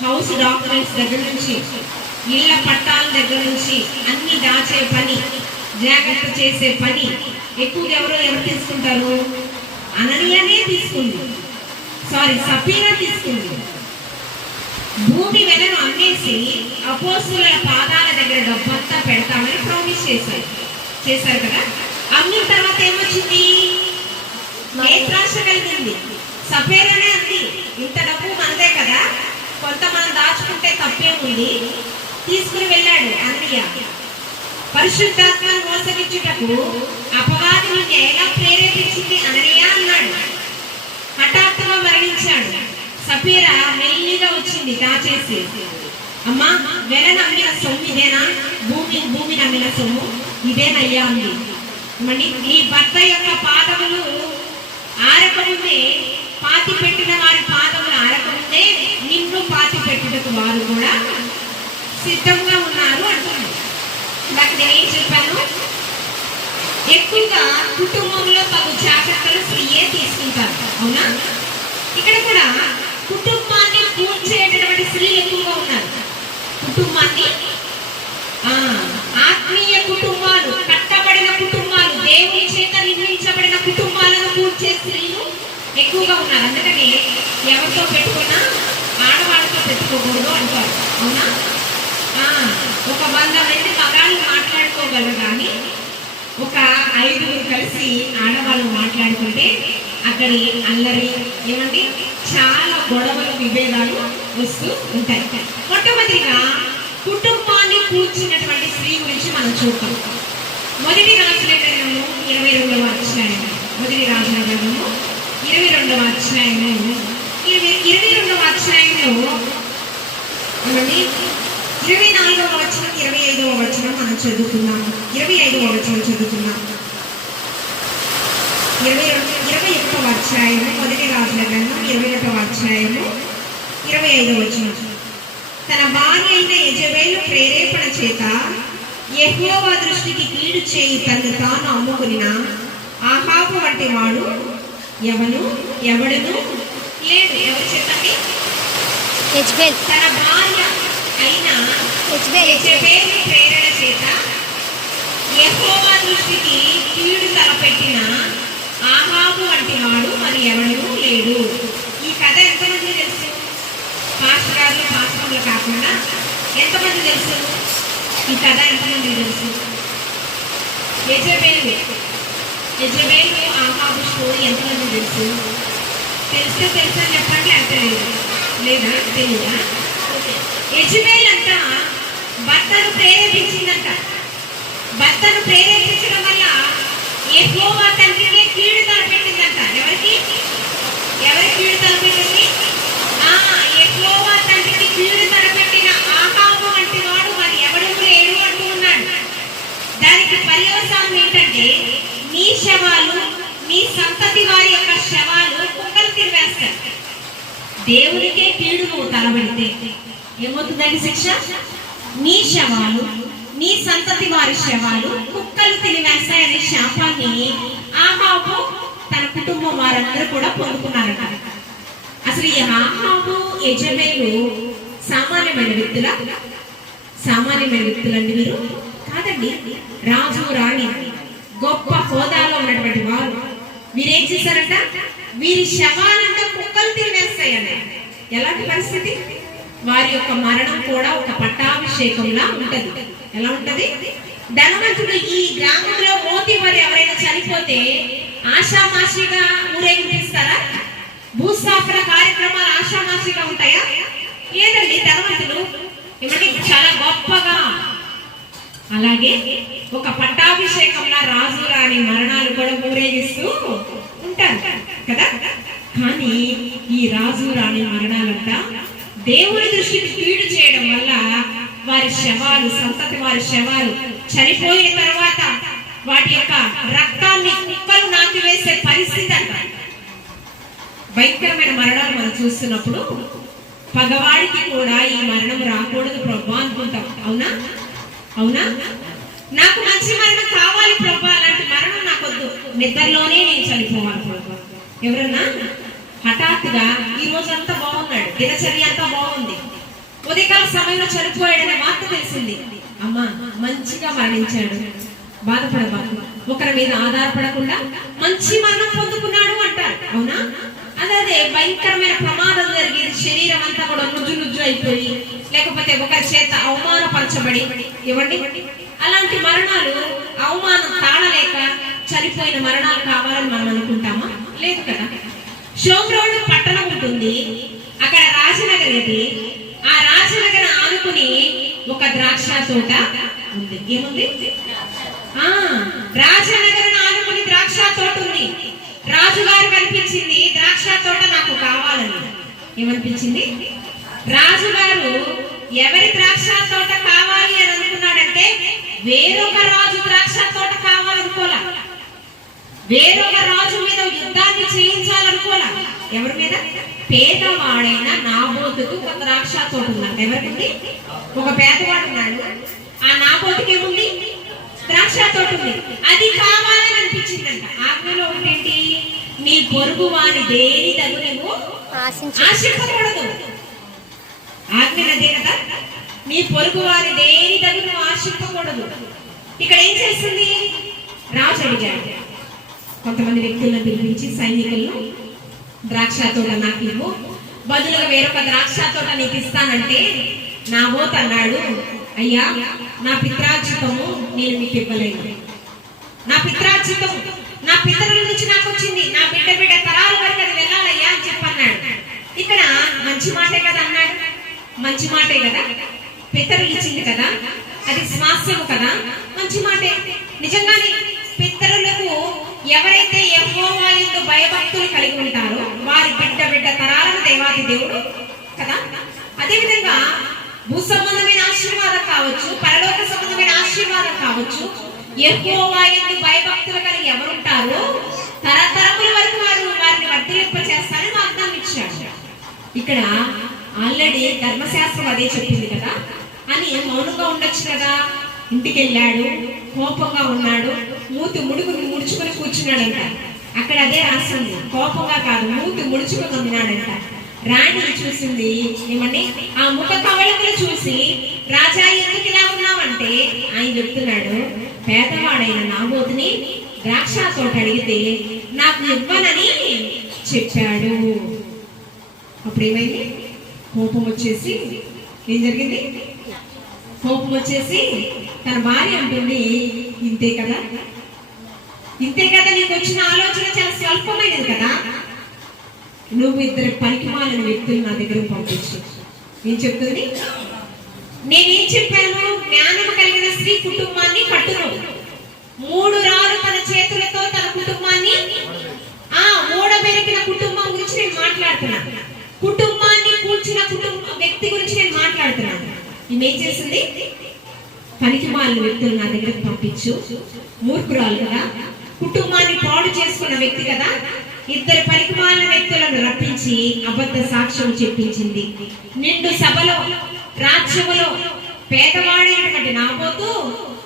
హౌస్ డాక్యుమెంట్స్ దగ్గర నుంచి, ఇళ్ల పట్టాల దగ్గర నుంచి అన్ని దాచే పని, జాగ్రత్త చేసే పని ఎక్కువగా ఎవరు తీసుకుంటారు? అననీయనే తీసుకుంది, సఫీరా తీసుకుంది. భూమి వెలను అమ్మేసి అపోస్తుల పాదాల దగ్గర డబ్బంతా పెడతామని ప్రామిస్ చేశారు కదా. అమ్మిన తర్వాత ఏమొచ్చింది? నేత్రాశ కలిగింది. సఫీరానే అంది, ఇంత డబ్బు మనదే కదా, కొంత మనం దాచుకుంటే తప్పేముంది, తీసుకుని వెళ్ళాడు అన్నయ్య. పరిశుద్ధాత్మను మోసగించుటకు అపవాది నిన్ను ఎలా ప్రేరేపించింది అననీయ అన్నాడు. హఠాత్తుగా మరణించాడు. సఫీరా మెల్లిగా వచ్చింది దాచేసి, అమ్మా వెలను అమ్మిన సొమ్ము ఇదేనా? భూమిని అమ్మిన సొమ్ము ఇదేనయ్యా అంది. మళ్ళీ నీ భర్త యొక్క పాదములు ఆరకముందే, పాతి పెట్టిన వారి పాదములు ఆరకముందే నిన్ను పాతి పెట్టుటకు వారు కూడా సిద్ధంగా ఉన్నారు అంటున్నాడు. నాకు నేనేం చెప్పాను? ఎక్కువగా కుటుంబంలో తగు జాగ్రత్తలు స్త్రీయే తీసుకుంటారు, అవునా? ఇక్కడ కూడా కుటుంబాన్ని కూల్చేటటువంటి స్త్రీలు ఎక్కువగా ఉన్నారు. కుటుంబాన్ని, ఆత్మీయ కుటుంబాలు, కట్టబడిన కుటుంబాలు, దేవుని చేత నిర్మించబడిన కుటుంబాలను కూల్చే స్త్రీలు ఎక్కువగా ఉన్నారు. అందుకని ఎవరితో పెట్టుకున్నా ఆడవాళ్ళతో పెట్టుకోకూడదు అంటారు, అవునా? ఒక 100 మంది మగాళ్ళు మాట్లాడుకోగలరు, కానీ ఒక 5గురు కలిసి ఆడవాళ్ళు మాట్లాడుకుంటే అక్కడి అల్లరి, ఏమండి, చాలా గొడవలు, విభేదాలు వస్తూ ఉంటాయి. మొట్టమొదటిగా కుటుంబాన్ని కూర్చున్నటువంటి స్త్రీ గురించి మనం చూద్దాం. 1 రాజుల గ్రంథము 22వ అధ్యాయము, 1 రాజుల గ్రంథము 22వ అధ్యాయము, 22వ అధ్యాయంలో ఏమండి 24వ వచనం, 25వ వచనం మనం చదువుకున్నాము. 25వ వచనం చదువుకున్నాం. 21వ అధ్యాయము 1 రాజుల గ్రంథం 21వ అధ్యాయము 25వ వచనం. తన భార్య అయిన యెజబెలు ప్రేరేపణ చేత యెహోవా దృష్టికి కీడు చేయి తను తాను అమ్ముకునిన ఆహాబు వంటి వాడు ఎవడును లేదు. ఎవరు చెప్పండి? తన భార్య అయిన యెజబెలు ప్రేరణ చేత యెహోవా దృష్టికి కీడు తలపెట్టిన ఆహాబు వంటి వాడు మరి ఎవడూ లేడు. ఈ కథ ఎంతమంది తెలుసు? పాస్టర్లు కాకుండా ఎంతమంది తెలుసు? ఈ కథ ఎంతమంది తెలుసు? యెజబెలు ఆహాబు స్టోరీ ఎంతమంది తెలుసు? తెలిస్తే తెలుసు అని చెప్పండి. అంటే లేదా? తెలియదా? యెజబెలు అంట భర్తను ప్రేరేపించిందంట. భర్తను ప్రేరేపించడం వల్ల యెహోవా తండ్రిని కీడు తలపెట్టిందంట. ఎవరి కీడు తలపెట్టింది? యెహోవా తండ్రిని కీడు తలపెట్టిన ఆహాబు వంటి వాడు మరి ఎవడూ లేడు అంటూ ఉన్నాడు. దానికి పర్యవసానం ఏంటంటే, నీ శవాలు, నీ సంతతి వారి యొక్క శవాలు కుక్కలు తిరివేస్తారు. దేవునికే కీడు నువ్వు తలబడితే ఏమవుతుందండి శిక్ష? నీ శవాలు, నీ సంతతి వారి శవాలు కుక్కలు తినివేస్తాయనే శాపాన్ని ఆహాబు తన కుటుంబం వారందరూ కూడా పొందుకున్నారట. అసలు ఈ ఆహాబు యెజబెలు సామాన్యమైన వ్యక్తులండి వీరు కాదండి. రాజు రాణి గొప్ప హోదాలో ఉన్నటువంటి వారు వీరేం చేశారట? వీరి శవాలంతా కుక్కలు తినేస్తాయని. ఎలాంటి పరిస్థితి? వారి యొక్క మరణం కూడా ఒక పట్టాభిషేకంలా ఉంటది. ఎలా ఉంటది? ధనవంతుడు ఈ గ్రామంలో మోతి వారు ఎవరైనా చనిపోతే ఆషామాషిగా ఊరేగిస్తారా? భూస్థాపన కార్యక్రమాలు ఆషామాషిగా ఉంటాయా? లేదండి. ధనవంతుడు ఏమంటే చాలా గొప్పగా, అలాగే ఒక పట్టాభిషేకంలా రాజు రాణి మరణాలు కూడా ఊరేగిస్తూ ఉంటారు కదా. కానీ ఈ రాజు రాణి మరణాలంట దేవుని దృష్టికి కీడు చేయడం వల్ల వారి శవాలు, సంతతి వారి శవాలు చనిపోయిన తర్వాత వాటి యొక్క రక్తాన్ని కుక్కలు నాకివేసే పరిస్థితి అంట. భయంకరమైన మరణాలు మనం చూస్తున్నప్పుడు పగవాడికి కూడా ఈ మరణం రాకూడదు ప్రభా అనుకుంటాం. అవునా? అవునా? నాకు మంచి మరణం కావాలి ప్రభా, అలాంటి మరణం నాకొద్దు, నిద్రలోనే నేను చనిపోవాలి ప్రభా. ఎవరన్నా హఠాత్తుగా ఈ రోజు అంతా బాగున్నాడు, దినచర్య అంతా బాగుంది, ఉదయకాల సమయంలో చనిపోయాడనే వార్త తెలిసింది. అమ్మా మంచిగా మరణించాడు, బాధపడబాకు, ఒకరి మీద ఆధారపడకుండా మంచి మరణం పొందుకున్నాడు అంటారు. అవునా? అదే భయంకరమైన ప్రమాదం జరిగి శరీరం అంతా కూడా నుజ్జు అయిపోయి, లేకపోతే ఒకరి చేత అవమానపరచబడి, ఇవ్వండి అలాంటి మరణాలు, అవమానం తాళలేక చనిపోయిన మరణాలు కావాలని మనం అనుకుంటామా? లేదు కదా. షోమ్రోను పట్టణం ఉంటుంది, అక్కడ రాజనగర్ ఇది. ఆ రాజనగర్ ఆనుకుని ఒక ద్రాక్ష తోట ఉంది. ఏముంది? రాజనగర్ ఆనుకుని ద్రాక్ష తోట ఉంది. రాజుగారు కనిపించింది ద్రాక్ష తోట నాకు కావాలని. ఏమనిపించింది? రాజుగారు ఎవరి ద్రాక్ష తోట కావాలి అని అనుకున్నాడంటే వేరొక రాజు ద్రాక్ష తోట కావాలనుకోలా, వేరొక రాజు మీద యుద్ధాన్ని చేయించాలనుకోలా. ఎవరి మీద? పేదవాడైన నాబోతుకు ఒక ద్రాక్ష తోట ఉందంట. ఎవరికి? ఒక పేదవాడు ఉన్నాడు, ఆ నాబోతుకి ఏముంది? ద్రాక్ష తోట ఉంది. అది కావాలని అనిపించిందంట. ఆజ్ఞలో ఒకటేంటి? నీ పొరుగు వాని దేని తగునేమో ఆశించకూడదు. ఆజ్ఞ అదే కదా, నీ పొరుగు వారి దేని తగును ఆశించకూడదు. ఇక్కడ ఏం చేస్తుంది? రాజు అడిగాడు కొంతమంది వ్యక్తులను పిలిపించి, సైనికులను, ద్రాక్ష తోట నాకు ఇవ్వు, బదులుగా వేరొక ద్రాక్ష తోట నీకు ఇస్తానంటే నాబోతు అన్నాడు, అయ్యా నా పిత్రార్జితము నేను మీకు ఇవ్వలేను. నా పిత్రార్జితము నా పితరుల నుంచి నాకు వచ్చింది, నా బిడ్డ తరాల వరకు అది వెళ్ళాలయ్యా అని చెప్పన్నాడు. ఇక్కడ మంచి మాటే కదా అన్నాడు. మంచి మాటే కదా, పితరులు ఇచ్చింది కదా, అది స్వాస్థ్యము కదా, మంచి మాటే. నిజంగానే పితరులకు ఎవరైతే యెహోవా యందు భయభక్తులు కలిగి ఉంటారో వారి బిడ్డ తరాలను దేవాది దేవుడు కదా. అదే విధంగా భూ సంబంధమైన ఆశీర్వాదం కావచ్చు, పరలోక సంబంధమైన ఆశీర్వాదం కావచ్చు, యెహోవా యందు భయభక్తులు కలిగి ఎవరుంటారో తరతరముల వరకు వారిని వర్ధిల్లింప చేస్తారని వాగ్దానం ఇచ్చాడు. ఇక్కడ ఆల్రెడీ ధర్మశాస్త్రం అదే చెప్పింది కదా అని మౌనంగా ఉండొచ్చు కదా. ఇంటికి వెళ్ళాడు, కోపంగా ఉన్నాడు, మూతి ముడుచుకొని కూర్చున్నాడంట. అక్కడ అదే రాసింది, కోపంగా కాదు, మూతి ముడుచుకొని ఉన్నాడంట. రాణి చూసింది, ఏమండి ఆ ముఖ కవళికలు చూసి, రాజా ఎందుకు ఇలా ఉన్నావంటే ఆయన చెప్తున్నాడు, పేదవాడైన నాబోతుని ద్రాక్ష తోట అడిగితే నాకు ఇవ్వనని చెప్పాడు. అప్పుడు ఏమైంది? కోపం వచ్చేసి ఏం జరిగింది? కోపం వచ్చేసి తన భార్య అంటుంది, ఇంతే కదా నీకు వచ్చిన ఆలోచన చాలా స్వల్పమైనది కదా, నువ్వు ఇద్దరు పనికిమాలిన వ్యక్తులు నా దగ్గర పంపించు. ఏం చెప్తుంది? నేనేం చెప్పాను? జ్ఞానం కలిగిన స్త్రీ కుటుంబాన్ని కట్టును, 3 రాళ్ళు తన చేతులతో తన కుటుంబాన్ని మూడబెరికిన కుటుంబం గురించి నేను మాట్లాడుతున్నాను. కుటుంబాన్ని కూల్చిన వ్యక్తి గురించి నేను మాట్లాడుతున్నాను. ఈమెం చేసింది? పనికిమాలిన వ్యక్తులు నా దగ్గరకు పంపించు. మూర్ఖురాలు కదా, కుటుంబాన్ని పాడు చేసుకున్న వ్యక్తి కదా, ఇద్దరు పనికిమాలిన వ్యక్తులను రప్పించి అబద్ధ సాక్ష్యం చెప్పించింది. నిండు సభలో రాజ్యములో పేదవాడైనటువంటి నాబోతు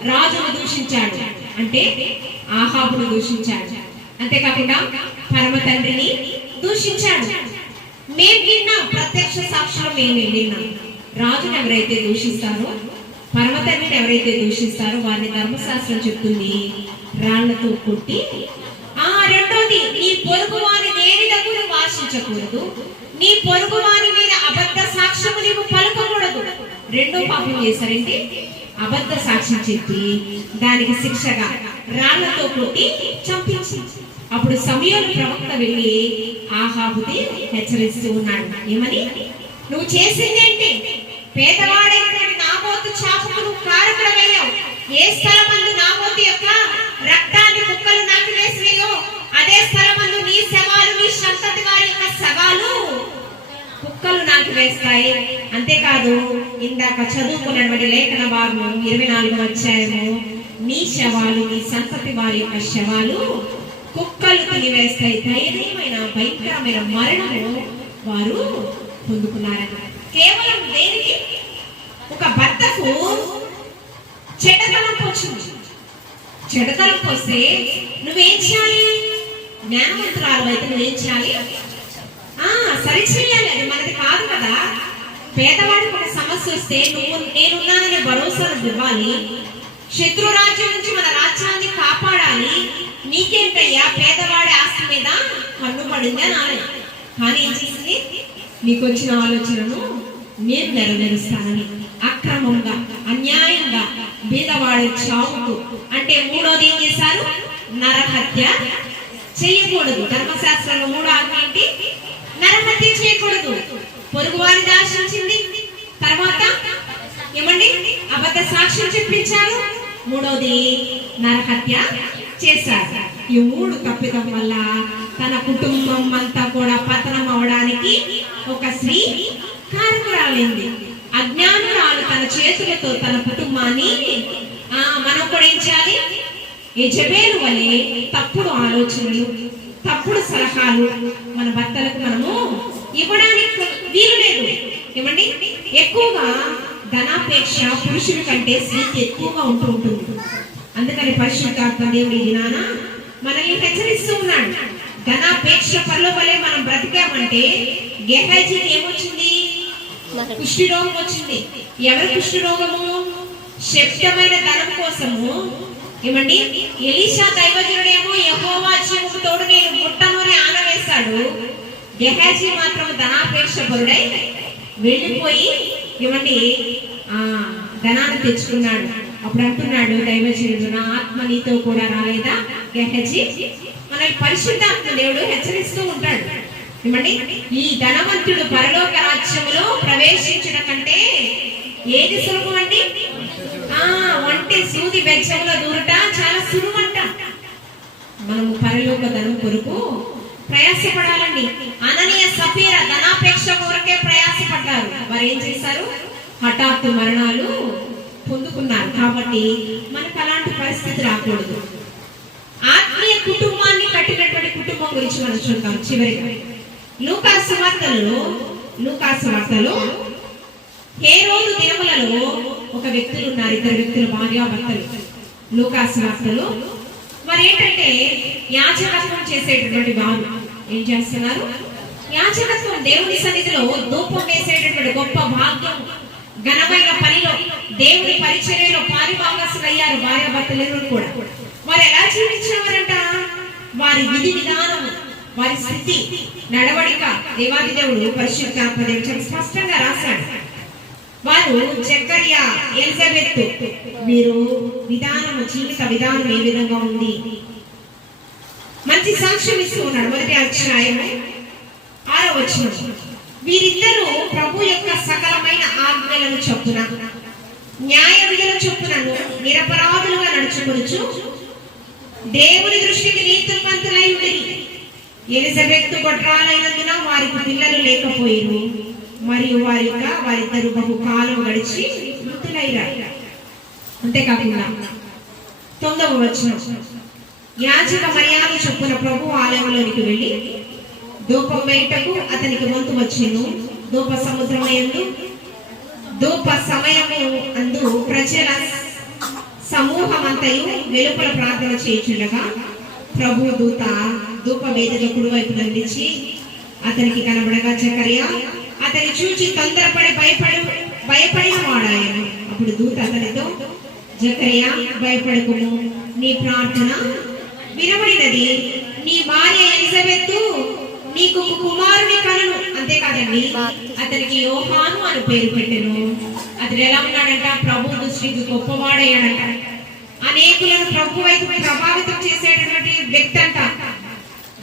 రాజును దూషించాడు, అంటే ఆహాబును దూషించాడు. అంతేకాకుండా పరమ తండ్రిని దూషించాడు. మేము విన్నాం, ప్రత్యక్ష సాక్షులు మేము విన్నాం. రాజును ఎవరైతే దూషిస్తారో, పరమ తండ్రిని ఎవరైతే దూషిస్తారో వారిని ధర్మశాస్త్రం చెప్తుంది రాళ్లతో కొట్టి. రెండోది, నీ పొరుగు వారి దేని దగ్గర వాసించకూడదు, నీ పొరుగు వారి మీద అబద్ధ సాక్ష్యము నీవు పలకకూడదు. రెండో పాపం చేశారంటే అబద్ధ సాక్ష్యం చెప్పి దానికి శిక్షగా రాళ్లతో కొట్టి చంపించి. అప్పుడు సమూయేలు ప్రవక్త వెళ్ళి ఆహాబుని హెచ్చరిస్తూ ఉన్నాడు. ఏమని? నువ్వు చేసింది ఏంటి? పేదవాడైనటువంటి నాబోతు చావుకు నువ్వు కారకుడమయ్యావు. ఏ స్థలమందు నాబోతు యొక్క రక్తాన్ని కుక్కలు నాకి వేసినాయో అదే స్థలమందు నీ శవాలు, నీ సంతతి వారి యొక్క శవాలు కుక్కలు నాకి వేస్తాయి. అంతేకాదు, ఇందాక చదువుకున్నటువంటి లేఖన భాగం 24వ అధ్యాయము, నీ శవాలు, నీ సంతతి వారి యొక్క శవాలు కుక్కలు తినివేస్తాయి. ధైర్యమైన భయంకరమైన మరణము వారు పొందుకున్నారని. కేవలం దేనికి? ఒక భర్తకు చెడ్డతనం వచ్చింది. చెడ్డతనం వస్తే నువ్వేం చేయాలి? జ్ఞానవంతురాలు అయితే నువ్వేం చేయాలి? సరి చేయాలి. అది మనది కాదు కదా. పేదవాడికి ఒక సమస్య వస్తే నువ్వు నేనున్నాననే భరోసాను ఇవ్వాలి. శత్రు రాజ్యం నుంచి మన రాజ్యాన్ని కాపాడాలి. నీకేంటయ్యా పేదవాడి ఆస్తి మీద కన్ను పడింది అని ఆలోచన. కానీ ఏం చేసింది? నీకు వచ్చిన ఆలోచనను నేను నెరవేరుస్తానని అక్రమంగా, అన్యాయంగా బీదవాడి చావుకు, అంటే మూడోది ఏం చేశారు? నరహత్య చేయకూడదు. ధర్మశాస్త్రంలో మూడో ఆజ్ఞ ఏంటి? నరహత్య చేయకూడదు. పొరుగువారిని దాశించింది. తర్వాత ఏమండి? అబద్ధ సాక్ష్యం చెప్పించారు. మూడోది నరహత్య చేశారు. ఈ మూడు తప్పిదం వల్ల తన కుటుంబం అంతా కూడా పతనం అవడానికి ఒక స్త్రీ కారకురాలైంది. అజ్ఞానురాలు తన చేతులతో తన కుటుంబాన్ని మనం కూడా ఏం చేయాలి? యెజబెలు వలె తప్పుడు ఆలోచనలు, తప్పుడు సలహాలు మన భర్తలకు మనము ఇవ్వడానికి వీలు లేదు. ఏమండి? ఎక్కువగా ధనాపేక్ష పురుషుల కంటే స్త్రీకి ఎక్కువగా ఉంటుంది. అందుకని పరిశుద్ధాత్మ దేవుడి దినాన మనల్ని హెచ్చరిస్తూ ఉన్నాడు. ధనాపేక్ష పరలోకలే మనం బ్రతికామంటే గెహాజీకి ఏమొచ్చింది? కుష్టి రోగం వచ్చింది. ఎవరి కుష్టి రోగము? శక్తమైన ధనం కోసము. ఏమండి? ఎలీషా దైవజనుడేమో యెహోవా జీవము తోడు నేను ముట్టను అని ఆనవేశాడు. గెహాజీ మాత్రం ధనాపేక్ష పరుడై వెళ్ళిపోయి ఏమండి ధనాన్ని తెచ్చుకున్నాడు. అప్పుడు అంటున్నాడు దైవజనుడు, నా ఆత్మ నీతో కూడా రాలేదా గెహాజీ? మనల్ని పరిశుద్ధాత్మ దేవుడు హెచ్చరిస్తూ ఉంటాడు. ఏమండి? ఈ ధనవంతుడు పరలోక రాజ్యములో ప్రవేశించడం కంటే ఏది సులభం అండి? వంటి సూది బెచ్చంలో దూరట చాలా సులువంట. మనము పరలోక ధనం కొరకు ప్రయాసపడాలండి. అననీయ సఫీర ధనాపేక్ష కొరకే ప్రయాసపడ్డారు. వారు ఏం చేశారు? హఠాత్తు మరణాలు పొందుకున్నారు. కాబట్టి మనకు అలాంటి పరిస్థితి రాకూడదు. ఆత్మీయ కుటుంబాన్ని కట్టినటువంటి కుటుంబం గురించి మనం చూద్దాం. చివరిగా లూకాసు వార్తలో హేరోదు దినములలో ఒక వ్యక్తులు ఉన్నారు. ఇద్దరు వ్యక్తులు, భార్యాభర్తలు. లూకాసు వార్తలో మరి ఏంటంటే యాజకత్వం చేసేటటువంటి వారు ఏం చేస్తున్నారు? యాజకత్వం, దేవుని సన్నిధిలో ధూపం వేసేటటువంటి గొప్ప భాగ్యం, ఘనమైన పనిలో దేవుని పరిచర్యలో పారిభాగస్తులయ్యారు భార్యాభర్తలు కూడా. వారు ఎలా జీవించేవారంట? వారి విధి విధానం, వారి స్థితి, నడవడిక దేవాది దేవుడు పరిశుద్ధాత్మ దేవుడు స్పష్టంగా రాశాడు. వారు జకర్యా, ఎలిజబెత్ వీరు విధానము, జీవిత విధానం ఏ విధంగా ఉంది? మంచి సాక్ష్యం ఇస్తూ ఉన్నాడు. 1వ అధ్యాయము 6వ వచనం, వీరిద్దరూ ప్రభు యొక్క సకలమైన ఆజ్ఞలను చొప్పున న్యాయ విధుల చొప్పునను నిరపరాధులుగా నడుచుకొనుచు దేవుని దృష్టికి నీతిమంతులై ఉండిరి. ఎలిజబెత్ గొడ్రాలైనందున వారికి పిల్లలు లేకపోయిరు, మరియు వారిద్దరు బహుకాలం గడిచి మృతులైరారు. అంతేకాకుండా 9వ వచనం, యాజక మర్యాద చొప్పున ప్రభు ఆలయంలోనికి వెళ్ళి ధూపం వేయుటకు అతనికి వంతు వచ్చెను. ధూప సముద్రమయందు ధూప సమయము అందు ప్రజల సమూహమంతయు వెలుపల ప్రార్థన చేయుచుండగా ప్రభు దూత ధూప వేదిక కుడివైపున నిలిచి అతనికి కనబడగా జకర్యా అతని చూచి తొందరపడి భయపడిన వాడాయను. అప్పుడు దూత అతనితో, జకర్యా భయపడకుము, నీ ప్రార్థన వినబడినది. నీ భార్య ఎలిజబెత్తు నీకు కుమారుని కనును. అంతేకాదండి, అతనికి యోహాను అని పేరు పెట్టెను. అతడు ఎలా ఉన్నాడంట? ప్రభు దృష్టికి గొప్పవాడయ్యాడంట. అనేకులను ప్రభు వైపు ప్రభావితం చేసేటటువంటి వ్యక్తి అంట.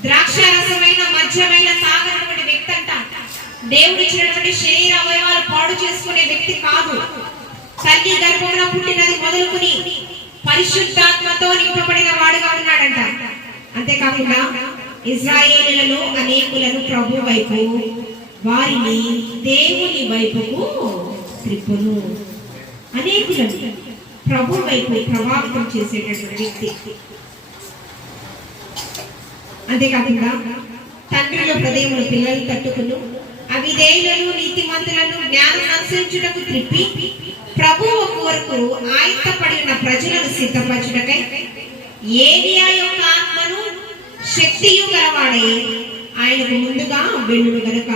ద్రాక్షారసమైన మధ్యమైన తాగనటువంటి వ్యక్తి అంట. దేవుడు ఇచ్చినటువంటి శరీర అవయవాలు పాడు చేసుకునే వ్యక్తి కాదు. తల్లి గర్భంలో పుట్టినది మొదలుకుని పరిశుద్ధాత్మతో నింపబడిన వాడుగా ఉన్నాడంట. అంతేకాకుండా ఇశ్రాయేలులలో అనేకులను ప్రభు వైపు, వారిని దేవుని వైపుకు త్రిప్పును. అనేకులను ప్రభు వైపు ప్రభావితం చేసేటటువంటి వ్యక్తి. అంతేకాకుండా తండ్రుల హృదయములు పిల్లలు తట్టుకును, అవిధేయులను నీతిమంతులను జ్ఞానం అనుసరించుటకు త్రిప్పి ప్రభువు కొరకు ఆయత్తపడి ఉన్న ప్రజలను సిద్ధపరచుటకై ఏలియా యొక్క ఆత్మను శక్తియు గలవాడై ఆయనకు ముందుగా వెళ్ళును గనుక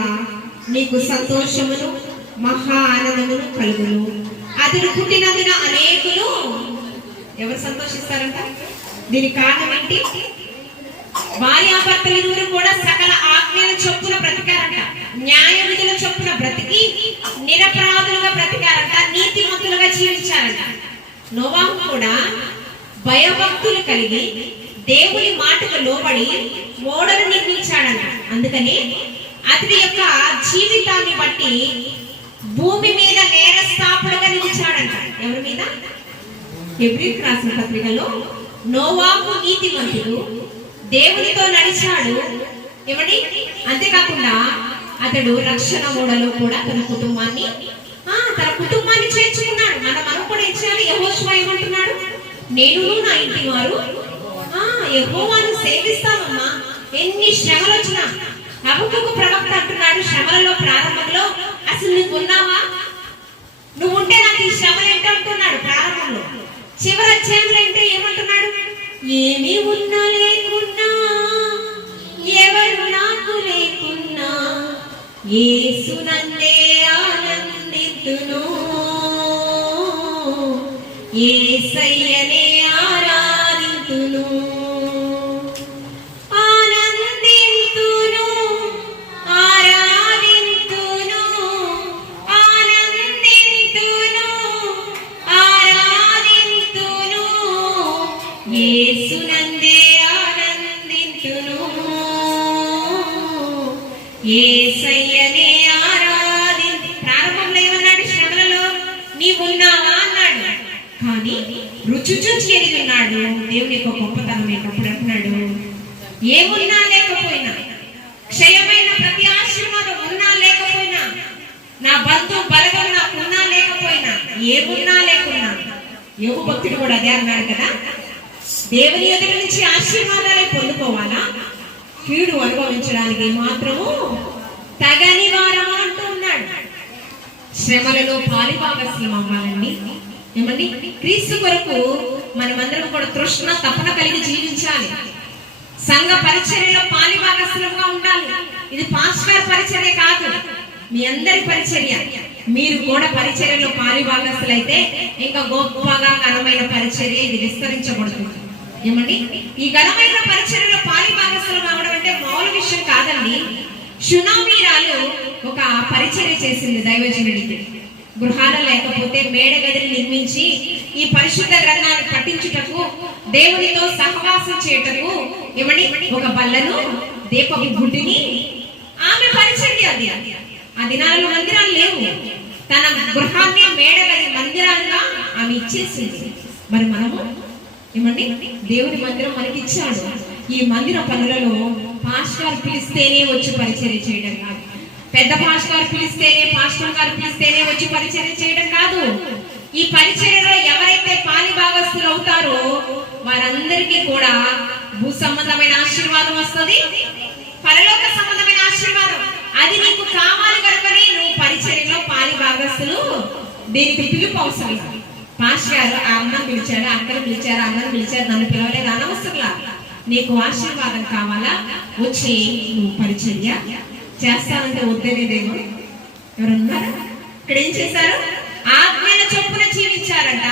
నీకు సంతోషమును మహా ఆనందమును కలుగును. అతడు పుట్టినందున అనేకులు ఎవరు సంతోషిస్తారంట? దీనికి కారణం ఏంటి? భార్యాభర్తలు ఇరువురు కూడా సకల ఆజ్ఞల చొప్పున బ్రతికారంట. న్యాయ విధుల చొప్పున బ్రతికి నిరపరాధులుగా బ్రతికారంట. నీతిమంతులుగా జీవించారంట. నోవాహు కూడా భయభక్తులు కలిగి దేవుని మాటకు లోబడి ఓడను నిర్మించాడంట. అందుకని అతడి యొక్క జీవితాన్ని బట్టి భూమి మీద నేరస్థాపుడుగా నిలిచాడంట. ఎవరి మీద? హెబ్రీయులకు రాసిన పత్రికలో నోవాహు నీతిమంతుడు, దేవునితో నడిచాడు. ఏమండి? అంతేకాకుండా అతడు రక్షణ ఓడలో కూడా తన కుటుంబాన్ని చేర్చుకున్నాడు. మనం కూడా ఇచ్చాడు. యెహోషువ ఏమంటున్నాడు? నేను నా ఇంటి వారు యెహోవాను సేవిస్తామమ్మా, ఎన్ని శ్రమలు వచ్చినా. హబక్కూకు ప్రవక్త అంటున్నాడు శ్రమలలో ప్రారంభంలో, అసలు నువ్వు ఉన్నావా? నువ్వు ఉంటే నాకు ఈ శ్రమలు ఏంటంటున్నాడు ప్రారంభంలో. చివరి అధ్యాయంలో ఏంటో ఏమంటున్నాడు? ఏమి ఉన్నా లేకున్నా, ఎవరు నాకు లేకున్నా, యేసునందే ఆనందింతును, యేసయ్యనే ఆరాధింతును, ఆనందింతును, ఆరాధింతును, ఆనందింతును, ఆరాధింతును, యేసునందే ఆనందింతును, యేసయ్యనే ఆరాధింతు. ప్రారంభంలో ఏమన్నాడు? శ్రమలలో నీవున్నావా అన్నాడు. కానీ రుచి చూచి ఎరిగి ఉన్నాడు దేవుని యొక్క గొప్పతనం ఏంటప్పుడు అంటున్నాడు, ఏమున్నా లేకపోయినా, క్షయమైన ప్రతి ఆశీర్వాదం ఉన్నా లేకపోయినా, నా బంధు బలగం నాకున్నా లేకపోయినా, ఏమున్నా లేకున్నా. యోగు భక్తుడు కూడా అదే అన్నాడు కదా, దేవుని ఎదురు నుంచి ఆశీర్వాదాలే పొందుకోవాలా, కీడు అనుభవించడానికి మాత్రము తగని వారము అంటూ ఉన్నాడు. శ్రమలలో పాలిభాగస్యం అవ్వాలండి. ఏమండి? క్రీస్తు కొరకు మనమందరం కూడా తృష్ణ తపన కలిగి జీవించాలి. సంఘ పరిచర్యలో పాలిభాగస్యంగా ఉండాలి. ఇది పాస్టర్ పరిచర్య కాదు, మీ అందరి పరిచర్య. మీరు కూడా పరిచర్యలో పాలిభాగస్తులైతే ఇంకా గొప్పగా ఘనమైన పరిచర్య ఇది విస్తరించబడుతుంది. ఏమండి? ఈ ఘనమైన పరిచర్యలో పాలిభాగస్తులు కావడం అంటే మామూలు విషయం కాదండి. షునామీరాలు ఒక పరిచర్య చేసింది దైవజనుడికి. గృహాలు లేకపోతే మేడ గదిని నిర్మించి ఈ పరిశుద్ధ గ్రంథాన్ని పఠించుటకు, దేవునితో సహవాసం చేయటకు ఏమని ఒక బల్లను, దీపపు గుడ్డిని ఆమె పరిచర్య. అది ఆ దినాలలో మందిరాలు లేవు. తన గృహాన్ని మేడ గది మందిరాలుగా ఆమె ఇచ్చేసింది. మరి మనము ఏమండి? దేవుని మందిరం మనకి ఇచ్చాడు. ఈ మందిర పనులలో పాస్టర్ పిలిస్తేనే వచ్చి పరిచర్య చేయడం కాదు, పెద్ద పాస్టర్ పిలిస్తేనే, పాస్టర్ గారు పిలిస్తేనే వచ్చి పరిచర్య చేయడం కాదు. ఈ పరిచర్యలో ఎవరైతే పాలిభాగస్తులు అవుతారో వారందరికీ కూడా భూ సంబంధమైన ఆశీర్వాదం వస్తుంది, పరలోక సంబంధమైన ఆశీర్వాదం. అది నీకు కావాలి కనుకని నువ్వు పరిచర్యలో పాలి భాగస్తులు దీనికి పిలుపు అవసరం. పాస్టర్ గారు ఆ అమ్మని పిలిచారు, అక్కని పిలిచారు, అన్నని పిలిచారు, నన్ను పిలవలేదు అనవసరంలా. నీకు ఆశీర్వాదం కావాలా, వచ్చి నువ్వు పరిచర్య చేస్తానంటే వద్దనేదేమో. ఎవరున్నారా ఇక్కడ? ఏం చేశారు? ఆజ్ఞల చొప్పున జీవించారంట,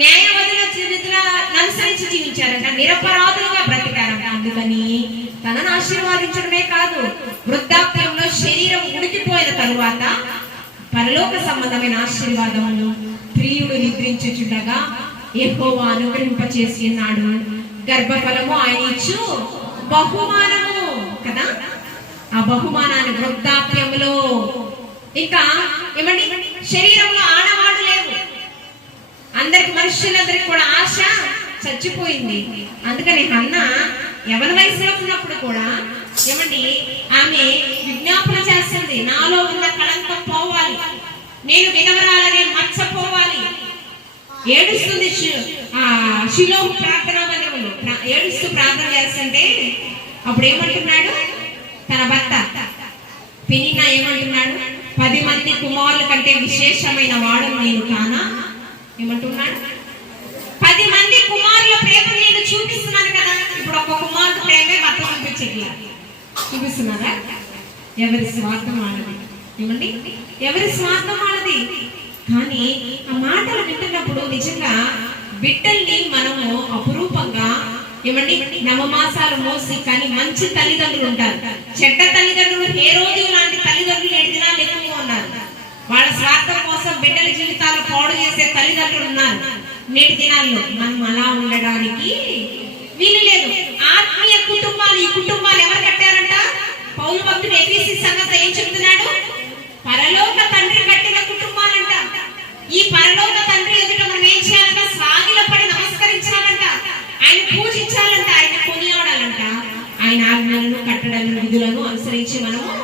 న్యాయవదుల జీవితాలను అనుసరించి జీవించారంట, నిరపరాధులుగా బ్రతికారంట. అందుకని తనను ఆశీర్వాదించడమే కాదు, వృద్ధాప్యంలో శరీరం ఉడికిపోయిన తరువాత పరలోక సంబంధమైన ఆశీర్వాదమును ప్రియుడు నిద్రించుచుండగా యెహోవా అనుగ్రహింపచేసి ఉన్నాడు. గర్భఫలము ఆయన ఇచ్చు బహుమానము కదా. ఆ బహుమానాన్ని వృద్ధాప్యంలో, ఇంకా ఏమండి, శరీరంలో ఆడవాడు లేవు, అందరికి మనుషులందరికి కూడా ఆశ చచ్చిపోయింది. అందుకని హన్న ఎవరి వయసులో ఉన్నప్పుడు కూడా ఏమండి ఆమె విజ్ఞాపన చేస్తుంది, నాలో ఉన్న కళంకం పోవాలి, నేను విధవరాలనే మర్చిపోవాలి. ఏడుస్తుంది. షిలోహు ప్రార్థనా మందిరంలో ఏడుస్తూ ప్రార్థన చేస్తుంటే అప్పుడు ఏమంటున్నాడు తన భర్త పెనిన్నా, ఏమంటున్నాడు? 10 మంది కుమారుల కంటే విశేషమైన వాడు నేను కానా? ఏమంటున్నాడు? 10 మంది కుమారుల ప్రేమ నేను చూపిస్తున్నాను కదా. ఇప్పుడు ఒక కుమారుడు ప్రేమే భర్త చూపిస్తున్నారా? ఎవరి స్వార్థం వాళ్ళది. ఏమండి, ఎవరి స్వార్థం వాళ్ళది. కానీ ఆ మాటలు వింటున్నప్పుడు నిజంగా బిడ్డల్ని మనము అపురూపంగా, ఏమండి, నవమాసాలు మోసి, కానీ మంచి తల్లిదండ్రులు ఉంటారు, చెడ్డ తల్లిదండ్రులు ఏ రోజు లాంటి తల్లిదండ్రులు 7 దినాలు ఎక్కువ ఉన్నారు. వాళ్ళ స్వార్థం కోసం బిడ్డల జీవితాలు పాడు చేసే తల్లిదండ్రులు ఉన్నారు నేటి దినాల్లో. మనం అలా ఉండడానికి వీలు లేదు. ఆత్మీయ కుటుంబాలు, ఈ కుటుంబాలు ఎవరు కట్టారంట? పౌలు భక్తుడు ఎఫెసీ సంఘంతో ఏం చెప్తున్నాడు? పరలోక తండ్రి కట్టిన కుటుంబాలంట. ఈ పరలోక తండ్రి ఎదుట మనం ఏం చేయాలంట? సాగిలపడి నమస్కరించాలంట, ఆయన పూజించాలంట, ఆయన కొనియాడాలంట. ఆయన ఆజ్ఞలను, కట్టడలను, విధులను అనుసరించి మనము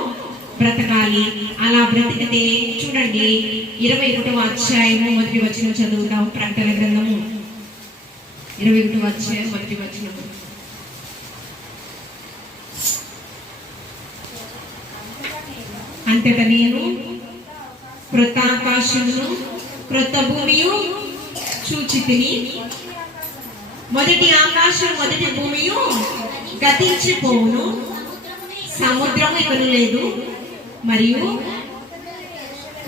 బ్రతకాలి. అలా బ్రతికితే చూడండి 21వ అధ్యాయము 1వ వచనం చదువుతాం. ప్రకటన గ్రంథము 21వ అధ్యాయం 1వ వచనము. అంతటా నేను క్రొత్త ఆకాశమును క్రొత్త భూమియు చూచితిని. మొదటి ఆకాశం మొదటి భూమియు గతించిపోవును, సముద్రము ఇకను లేదు, మరియు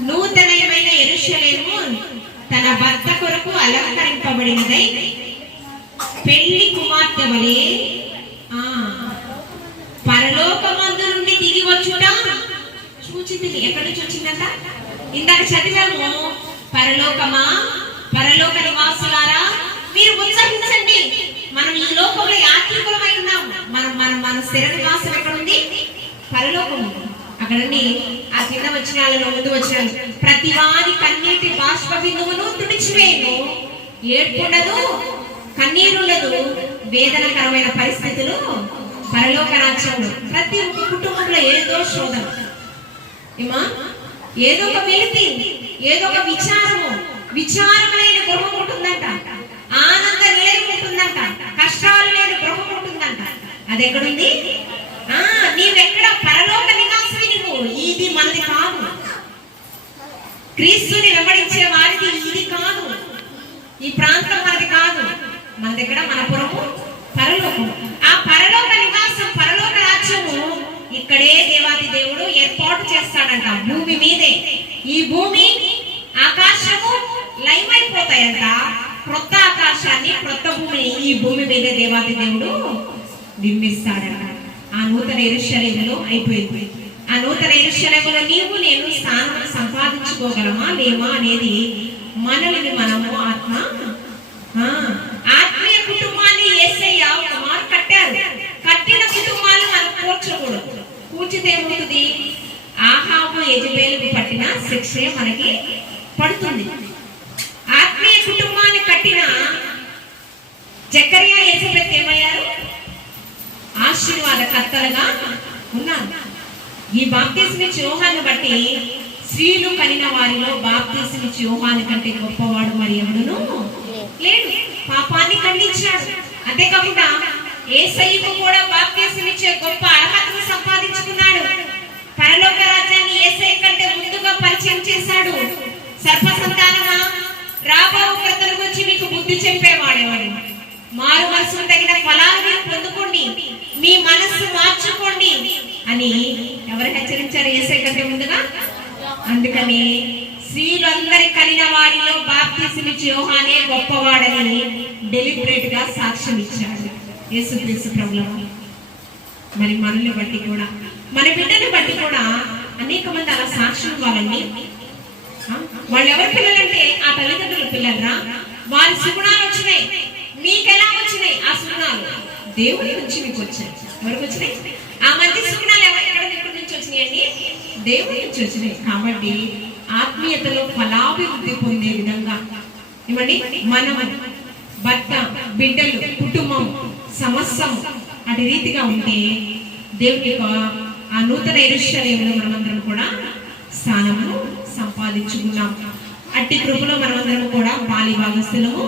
నూతనమైన యెరూషలేము తన భర్త కొరకు అలంకరింపబడినదై పెళ్లి కుమార్తె వలె పరలోకమందు నుండి దిగి వచ్చుట చూచితిని. ఎక్కడి నుంచి వచ్చిందంట? ఇందాక చదివాము. పరలోకమా, పరలోక నివాసులారా మీరు ఉత్సహించండి. మనం ఈ లోకంలో యాత్రికులమై ఉన్నాం. మన స్థిర నివాసం ఎక్కడుంది? పరలోకం. అక్కడండి ఆ కింద వచనాలలో ముందు వచ్చినాలు, ప్రతి వారి కన్నీటి బాష్ప బిందువును తుడిచివేయను, ఏడ్పుండదు, కన్నీరుండదు, వేదనకరమైన పరిస్థితులు పరలోక రాజ్యంలో. ప్రతి కుటుంబంలో ఏదో శోధన, ఏమా, ఏదో ఒక వెలితి, ఏదో ఒక విచారమైన గృహం ఉంటుందంట, ఆనంద నిలయం ఉంటుందంట, కష్టాలు లేని గృహం ఉంటుందంట. అది ఎక్కడుంది? నీవెక్కడ? పరలోక నివాసివి నువ్వు. ఇది మనది కాదు. క్రీస్తుని వెంబడించే వారిది ఇది కాదు. ఈ ప్రాంతం మనది కాదు. మన దగ్గర మన పురము పరలోకం. ఆ పరలోక నివాసం, పరలోక రాజ్యము ఇక్కడే దేవాది దేవుడు ఏర్పాటు చేస్తాడంట. భూమి మీదే. ఈ భూమి ఆకాశము లయమైపోతాయంట. క్రొత్త ఆకాశాన్ని, క్రొత్త భూమిని ఈ భూమి మీదే దేవాది దేవుడు నిర్మిస్తాడంట. ఆ నూతన యెరూషలేములో అయిపోయింది. ఆ నూతన యెరూషలేములో నీవు నేను స్థానం సంపాదించుకోగలమా లేమా అనేది మనల్ని మనము ఆత్మీయ కుటుంబాన్ని యేసయ్య ఒక మాట కట్టారు. కట్టిన కుటుంబాలు మనం కూర్చోకూడదు. కూర్చితే ఏమవుతుంది? ఆహాబు యెజబెలుకు పట్టిన శిక్షే మనకి పడుతుంది. ఆత్మీయ కుటుంబాన్ని కట్టిన జకర్యా ఎలిజబెత్ ఏమయ్యారు? ఆశీర్వాద కర్తలుగా ఉన్నారు. ఈ బాప్తిస్మిచ్చి యోహాను బట్టి స్త్రీలు కనిన వారిలో బాప్తిస్మిచ్చి యోహాను కంటే గొప్పవాడు మరి ఎవడును లేడు. పాపాన్ని ఖండించాడు. అంతేకాకుండా యేసయ్యకు కూడా బాప్తిసమిచ్చే గొప్ప అర్హతను సంపాదించుకున్నాడు. పరలోక రాజ్యాన్ని యేసయ్య కంటే ముందుగా పరిచయం చేశాడు. సర్ప సంతానమా, రాబో కృతల గురించి మీకు బుద్ధి చెప్పేవాడేవాడు. మారు మనసుకు తగిన ఫలాలు మీరు పొందుకోండి, మీ మనస్సు మార్చుకోండి అని ఎవరు హెచ్చరించారు యేసయ్య కంటే ముందుగా? అందుకని స్త్రీలందరి కలిగిన వారిలో బాప్తిసమిచ్చే యోహానే గొప్పవాడని డెలిబరేట్ గా సాక్ష్యం ఇచ్చాడు యేసుక్రీస్తు ప్రభువు. మరి మనల్ని బట్టి కూడా, మన బిడ్డని బట్టి కూడా అనేక మంది అలా సాక్ష్యం ఇవ్వాలండి. వాళ్ళు ఎవరి పిల్లలంటే ఆ తల్లిదండ్రుల పిల్లలరా? వారి సుగుణాలు వచ్చినాయి. మీకెలా వచ్చినాయి ఆ సుగుణాలు? దేవుడి నుంచి మీకు వచ్చాయి. ఎవరికి వచ్చినాయి ఆ మంచి సుగుణాలు? ఎక్కడి నుంచి వచ్చినాయండి? దేవుడి నుంచి వచ్చినాయి. కాబట్టి ఆత్మీయతలో ఫలాభివృద్ధి పొందే విధంగా ఇవ్వండి. మనం భర్త, బిడ్డలు, కుటుంబం, సమస్తం అటు రీతిగా ఉంటే దేవుని ఆ నూతన యెరూషలేములో మనమందరం కూడా స్థానము సంపాదించుకున్నాం. అట్టి కృపలో మనమందరం కూడా పాలి భాగస్థులము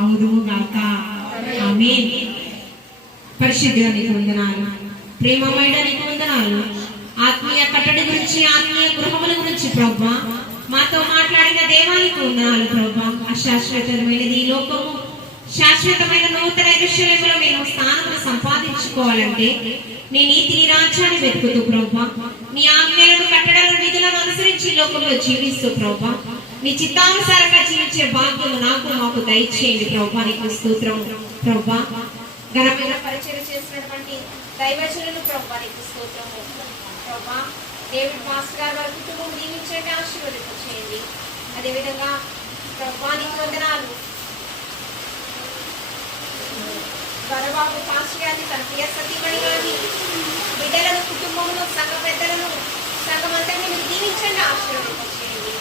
అవుదుము గాక. ఆమేన్. పరిశుద్ధుడా నీకు వందనాలు, ప్రేమమయుడా నీకు వందనాలు. ఆత్మీయ కట్టడి గురించి, ఆత్మీయ గృహముల గురించి ప్రభువా మాతో మాట్లాడిన దేవానికి వందనాలు ప్రభువా. అశాశ్వతమైనది ఈ లోకము, శాశ్వతమైన నూతన యెరూషలేములో మేము స్థానము సంపాదించుకోవాలంటే నీ నీతి, నీ రాజ్యాన్ని వెతుకుతూ ప్రభువా, నీ ఆజ్ఞలను, కట్టడలను, విధులను అనుసరించి లోకంలో జీవిస్తూ ప్రభువా, నీ చిత్తానుసారంగా జీవించే భాగ్యము నాకు మాకు దయచేయండి ప్రభువా. నీకు స్తోత్రం ప్రభువా. ఘనమైన పరిచయం చేసినటువంటి దైవజనులు ప్రభువా నీకు స్తోత్రము ప్రభువా. డేవిడ్ మాస్టర్ గారు వారి కుటుంబం దీవించండి, ఆశీర్వదించేయండి. అదేవిధంగా ప్రభువా నీకు వందనాలు. వరబాబు పాస్టర్ గారిని, తన ప్రియ సతీమణి గారిని, బిడ్డలను, కుటుంబమును, సంఘ పెద్దలను, సంఘమందరినీ మీరు దీవించండి, ఆశీర్వదించేయండి.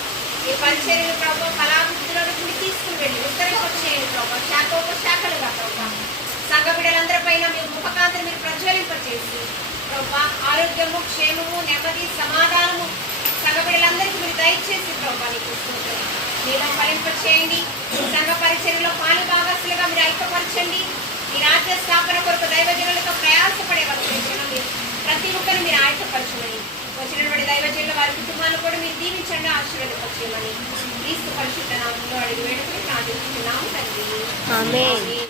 ఈ పరిచర్యలు ప్రభు కళాభివృద్ధిలోకి మీరు తీసుకుని వెళ్ళి విస్తరింపచేయండి ప్రభు, శాఖలుగా ప్రభు. సంఘ బిడ్డలందరిపైన మీ ముఖకాంతిని మీరు ప్రజ్వలింపచేసి ప్రభు ఆరోగ్యము, క్షేమము, నెమ్మది, సమాధానము సంఘ బిడ్డలందరికీ మీరు దయచేసి ప్రభు నీకు స్తోత్రం. మీరు ఫలింపచేయండి. సంఘ పరిచర్యలో పాలు భాగస్సులుగా మీరు ఐక్యపరచండి. ఈ రాజ్య స్థాపన కొరకు దైవజనులతో ప్రయాసపడే వారు ప్రతి ఒక్కరిని మీరు ఆయత్తపరచమని, వచ్చినటువంటి దైవజనుల వారి కుటుంబాలను కూడా మీరు దీవించండి, ఆశీర్వదించమని క్రీస్తు పరిశుద్ధ నామములో అడిగి వేడుకొని ప్రార్థిస్తున్నాము తండ్రి. ఆమేన్.